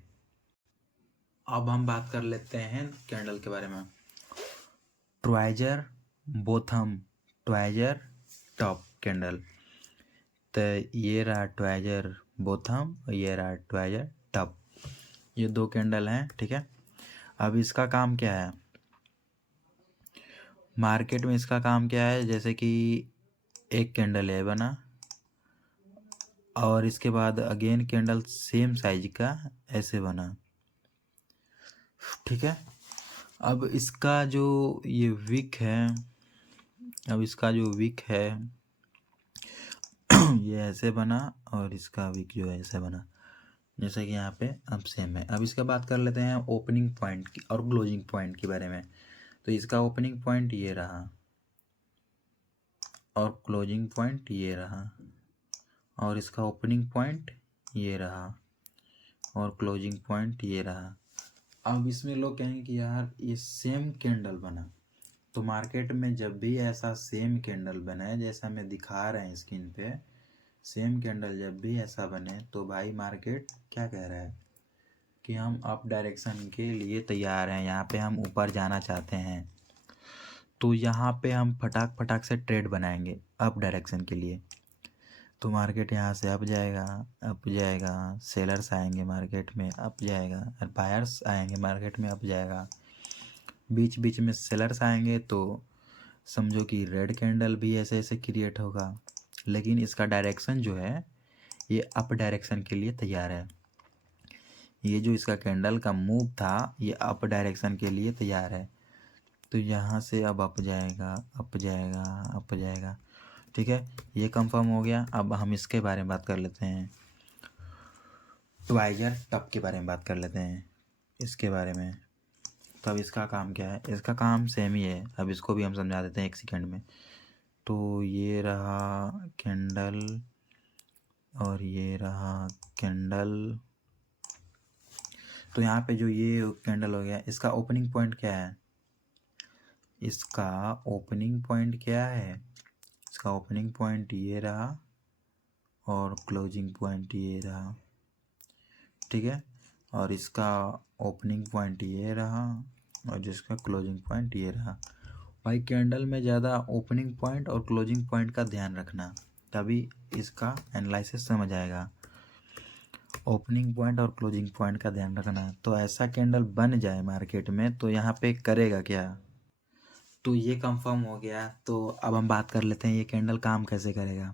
अब हम बात कर लेते हैं कैंडल के बारे में। ट्वाइजर बोथम, ट्वाइजर टॉप कैंडल। तो ये रहा ट्वाइजर बोथम, ये रहा ट्वाइजर टॉप, ये दो कैंडल हैं, ठीक है। अब इसका काम क्या है मार्केट में, इसका काम क्या है, जैसे कि एक कैंडल है बना और इसके बाद अगेन कैंडल सेम साइज का ऐसे बना, ठीक है। अब इसका जो ये विक है, अब इसका जो विक है ये ऐसे बना और इसका विक जो है ऐसे बना, जैसे कि यहाँ पे अब सेम है। अब इसका बात कर लेते हैं ओपनिंग पॉइंट की और क्लोजिंग पॉइंट के बारे में। तो इसका ओपनिंग पॉइंट ये रहा और क्लोजिंग पॉइंट ये रहा, और इसका ओपनिंग पॉइंट ये रहा और क्लोजिंग पॉइंट ये रहा। अब इसमें लोग कहेंगे कि यार ये सेम कैंडल बना। तो मार्केट में जब भी ऐसा सेम कैंडल बने, जैसा मैं दिखा रहे हैं स्क्रीन पे, सेम कैंडल जब भी ऐसा बने, तो भाई मार्केट क्या कह रहा है कि हम अप डायरेक्शन के लिए तैयार हैं, यहाँ पे हम ऊपर जाना चाहते हैं। तो यहाँ पे हम फटाक फटाक से ट्रेड बनाएंगे अप डायरेक्शन के लिए। तो मार्केट यहाँ से अप जाएगा, सेलर्स आएंगे मार्केट में, अप जाएगा, और बायर्स आएंगे मार्केट में, अप जाएगा। बीच बीच में सेलर्स आएंगे तो समझो कि रेड कैंडल भी ऐसे ऐसे क्रिएट होगा, लेकिन इसका डायरेक्शन जो है ये अप डायरेक्शन के लिए तैयार है। ये जो इसका कैंडल का मूव था ये अप डायरेक्शन के लिए तैयार है। तो यहाँ से अब अप जाएगा, अप जाएगा, अप जाएगा, ठीक है। ये कंफर्म हो गया। अब हम इसके बारे में बात कर लेते हैं, ट्वाइजर टॉप के बारे में बात कर लेते हैं, इसके बारे में। तो अब इसका काम क्या है, इसका काम सेम ही है। अब इसको भी हम समझा देते हैं एक सेकंड में। तो ये रहा कैंडल और ये रहा कैंडल। तो यहाँ पे जो ये कैंडल हो गया, इसका ओपनिंग पॉइंट क्या है, इसका ओपनिंग पॉइंट क्या है, इसका ओपनिंग पॉइंट ये रहा और क्लोजिंग पॉइंट ये रहा, ठीक है। और इसका ओपनिंग पॉइंट ये रहा और जिसका क्लोजिंग पॉइंट ये रहा। भाई कैंडल में ज़्यादा ओपनिंग पॉइंट और क्लोजिंग पॉइंट का ध्यान रखना, तभी इसका एनालिसिस समझ आएगा। ओपनिंग पॉइंट और क्लोजिंग पॉइंट का ध्यान रखना। तो ऐसा कैंडल बन जाए मार्केट में तो यहाँ पे करेगा क्या, तो ये कंफर्म हो गया। तो अब हम बात कर लेते हैं ये कैंडल काम कैसे करेगा।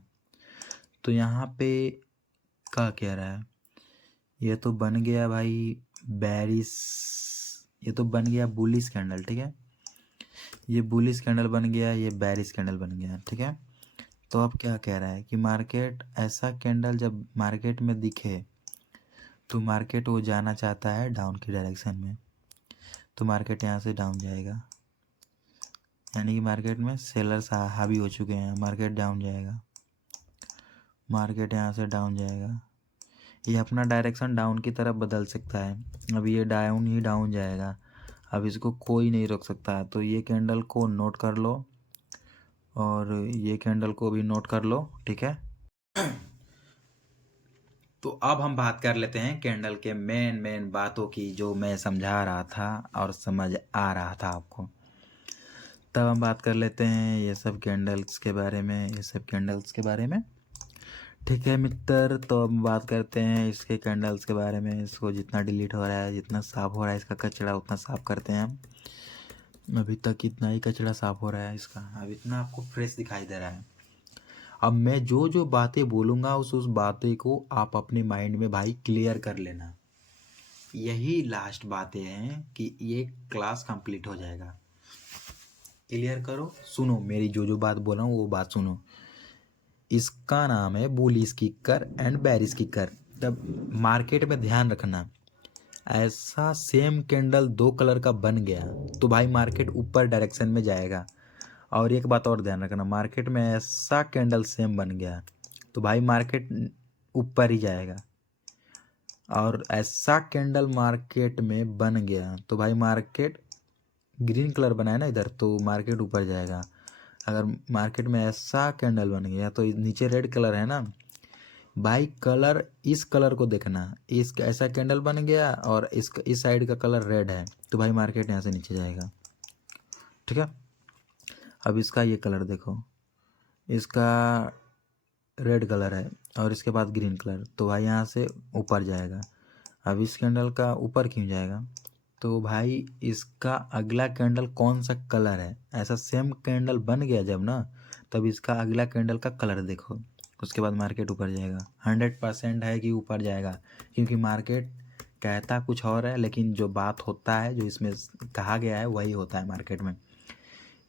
तो यहाँ पे क्या कह रहा है, ये तो बन गया भाई बेरिश, ये तो बन गया बुलिश कैंडल, ठीक है। ये बुलिश कैंडल बन गया, ये बेरिश कैंडल बन गया, ठीक है। तो अब क्या कह रहा है कि मार्केट ऐसा कैंडल जब मार्केट में दिखे तो मार्केट वो जाना चाहता है डाउन की डायरेक्शन में, तो मार्केट यहाँ से डाउन जाएगा, यानी कि मार्केट में सेलर्स हावी हो चुके हैं, मार्केट डाउन जाएगा, मार्केट यहाँ से डाउन जाएगा। ये अपना डायरेक्शन डाउन की तरफ बदल सकता है, अब ये डाउन ही डाउन जाएगा, अब इसको कोई नहीं रोक सकता। तो ये कैंडल को नोट कर लो और ये कैंडल को भी नोट कर लो, ठीक है। तो अब हम बात कर लेते हैं कैंडल के मेन बातों की, जो मैं समझा रहा था और समझ आ रहा था आपको। तब हम बात कर लेते हैं ये सब कैंडल्स के बारे में, ये सब कैंडल्स के बारे में, ठीक है मित्र। तो अब बात करते हैं इसके कैंडल्स के बारे में। इसको जितना डिलीट हो रहा है, जितना साफ़ हो रहा है इसका कचरा, उतना साफ़ करते हैं हम। अभी तक इतना ही कचरा साफ़ हो रहा है इसका, अब इतना आपको फ्रेश दिखाई दे रहा है। अब मैं जो जो बातें बोलूँगा उस बातें को आप अपने माइंड में भाई क्लियर कर लेना। यही लास्ट बातें हैं कि ये क्लास कंप्लीट हो जाएगा। क्लियर करो, सुनो मेरी जो बात बोल रहा हूँ वो बात सुनो। इसका नाम है bullish kicker and bearish kicker. तब मार्केट में ध्यान रखना, ऐसा सेम कैंडल 2 कलर का बन गया तो भाई मार्केट ऊपर डायरेक्शन में जाएगा। और एक बात और ध्यान रखना, मार्केट में ऐसा कैंडल सेम बन गया तो भाई मार्केट ऊपर ही जाएगा। और ऐसा कैंडल मार्केट में बन गया तो भाई मार्केट ग्रीन कलर बना है ना इधर, तो मार्केट ऊपर जाएगा। अगर मार्केट में ऐसा कैंडल बन गया तो नीचे रेड कलर है ना भाई, कलर इस कलर को देखना, इस ऐसा कैंडल बन गया और इस साइड का कलर रेड है तो भाई मार्केट यहाँ से नीचे जाएगा, ठीक है। अब इसका ये कलर देखो, इसका रेड कलर है और इसके बाद ग्रीन कलर, तो भाई यहाँ से ऊपर जाएगा। अब इस कैंडल का ऊपर क्यों जाएगा, तो भाई इसका अगला कैंडल कौन सा कलर है, ऐसा सेम कैंडल बन गया जब ना, तब इसका अगला कैंडल का कलर देखो, उसके बाद मार्केट ऊपर जाएगा। 100% है कि ऊपर जाएगा, क्योंकि मार्केट कहता कुछ और है लेकिन जो बात होता है, जो इसमें कहा गया है वही होता है मार्केट में।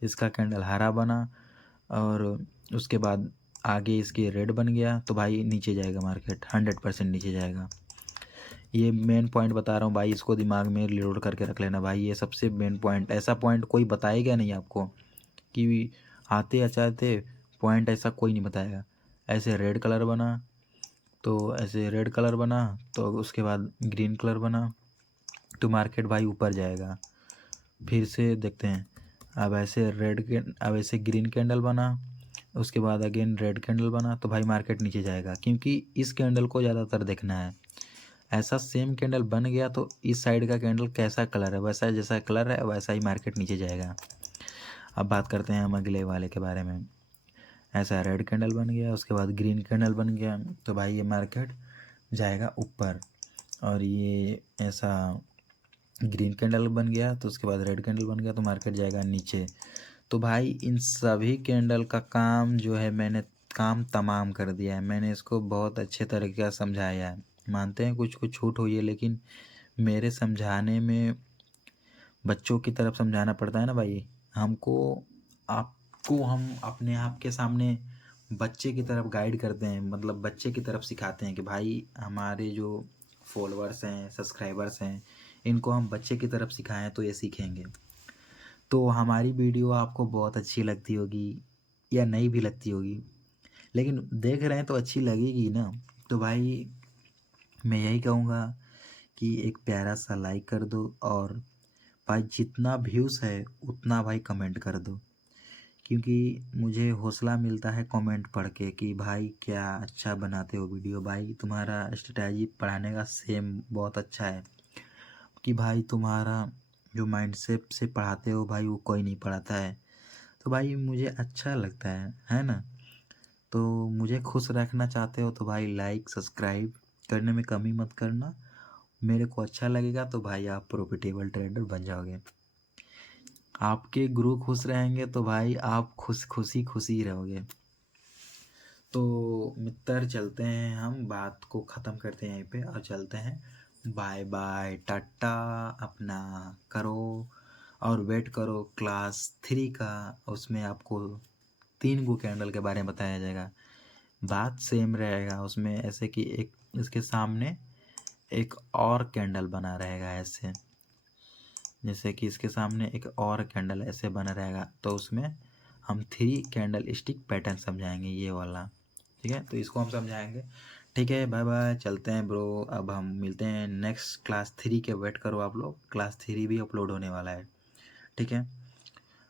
इसका कैंडल हरा बना और उसके बाद आगे इसके रेड बन गया तो भाई नीचे जाएगा मार्केट, 100% नीचे जाएगा। ये मेन पॉइंट बता रहा हूँ भाई, इसको दिमाग में लोड करके रख लेना भाई, ये सबसे मेन पॉइंट। ऐसा पॉइंट कोई बताएगा नहीं आपको कि आते अचाते पॉइंट ऐसा कोई नहीं बताएगा। ऐसे रेड कलर बना तो ऐसे रेड कलर बना तो उसके बाद ग्रीन कलर बना तो मार्केट भाई ऊपर जाएगा। फिर से देखते हैं, अब ऐसे ग्रीन कैंडल बना, उसके बाद अगेन रेड कैंडल बना तो भाई मार्केट नीचे जाएगा, क्योंकि इस कैंडल को ज़्यादातर देखना है। ऐसा सेम कैंडल बन गया तो इस साइड का कैंडल कैसा कलर है, वैसा जैसा कलर है वैसा ही मार्केट नीचे जाएगा। अब बात करते हैं हम अगले वाले के बारे में। ऐसा रेड कैंडल बन गया, उसके बाद ग्रीन कैंडल बन गया तो भाई ये मार्केट जाएगा ऊपर। और ये ऐसा ग्रीन कैंडल बन गया तो उसके बाद रेड कैंडल बन गया तो मार्केट जाएगा नीचे। तो भाई इन सभी कैंडल का काम जो है मैंने काम तमाम कर दिया है, मैंने इसको बहुत अच्छे तरीके से समझाया है। मानते हैं कुछ कुछ छूट हुई है, लेकिन मेरे समझाने में बच्चों की तरफ समझाना पड़ता है ना भाई हमको। आपको हम अपने आप के सामने बच्चे की तरफ गाइड करते हैं, मतलब बच्चे की तरफ सिखाते हैं कि भाई हमारे जो फॉलोअर्स हैं, सब्सक्राइबर्स हैं, इनको हम बच्चे की तरफ सिखाएं तो ये सीखेंगे। तो हमारी वीडियो आपको बहुत अच्छी लगती होगी या नहीं भी लगती होगी, लेकिन देख रहे हैं तो अच्छी लगेगी ना। तो भाई मैं यही कहूँगा कि एक प्यारा सा लाइक कर दो और भाई जितना व्यूज़ है उतना भाई कमेंट कर दो, क्योंकि मुझे हौसला मिलता है कमेंट पढ़ के कि भाई क्या अच्छा बनाते हो वीडियो, भाई तुम्हारा स्ट्रेटजी पढ़ाने का सेम बहुत अच्छा है, कि भाई तुम्हारा जो माइंडसेट से पढ़ाते हो भाई वो कोई नहीं पढ़ाता है। तो भाई मुझे अच्छा लगता है ना। तो मुझे खुश रखना चाहते हो तो भाई लाइक सब्सक्राइब करने में कमी मत करना। मेरे को अच्छा लगेगा तो भाई आप प्रॉफिटेबल ट्रेडर बन जाओगे। आपके गुरु खुश रहेंगे तो भाई आप खुशी रहोगे। तो मित्र चलते हैं, हम बात को ख़त्म करते हैं यहीं पे और चलते हैं। Bye bye tata. अपना करो और वेट करो क्लास 3 का। उसमें आपको 3 गो कैंडल के बारे में बताया जाएगा। बात सेम रहेगा उसमें, ऐसे कि एक इसके सामने एक और कैंडल बना रहेगा ऐसे, जैसे कि इसके सामने एक और कैंडल ऐसे बना रहेगा, तो उसमें हम 3 कैंडल स्टिक पैटर्न समझाएंगे ये वाला। ठीक है, तो इसको हम समझाएंगे। ठीक है, बाय बाय, चलते हैं ब्रो। अब हम मिलते हैं नेक्स्ट क्लास 3 के। वेट करो आप लोग, क्लास 3 भी अपलोड होने वाला है। ठीक है,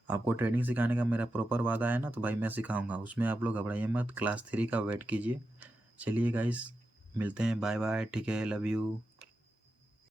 आपको ट्रेडिंग सिखाने का मेरा प्रॉपर वादा है ना, तो भाई मैं सिखाऊंगा, उसमें आप लोग घबराइए मत। क्लास 3 का वेट कीजिए। चलिए गाइस, मिलते हैं, बाय बाय, ठीक है, लव यू।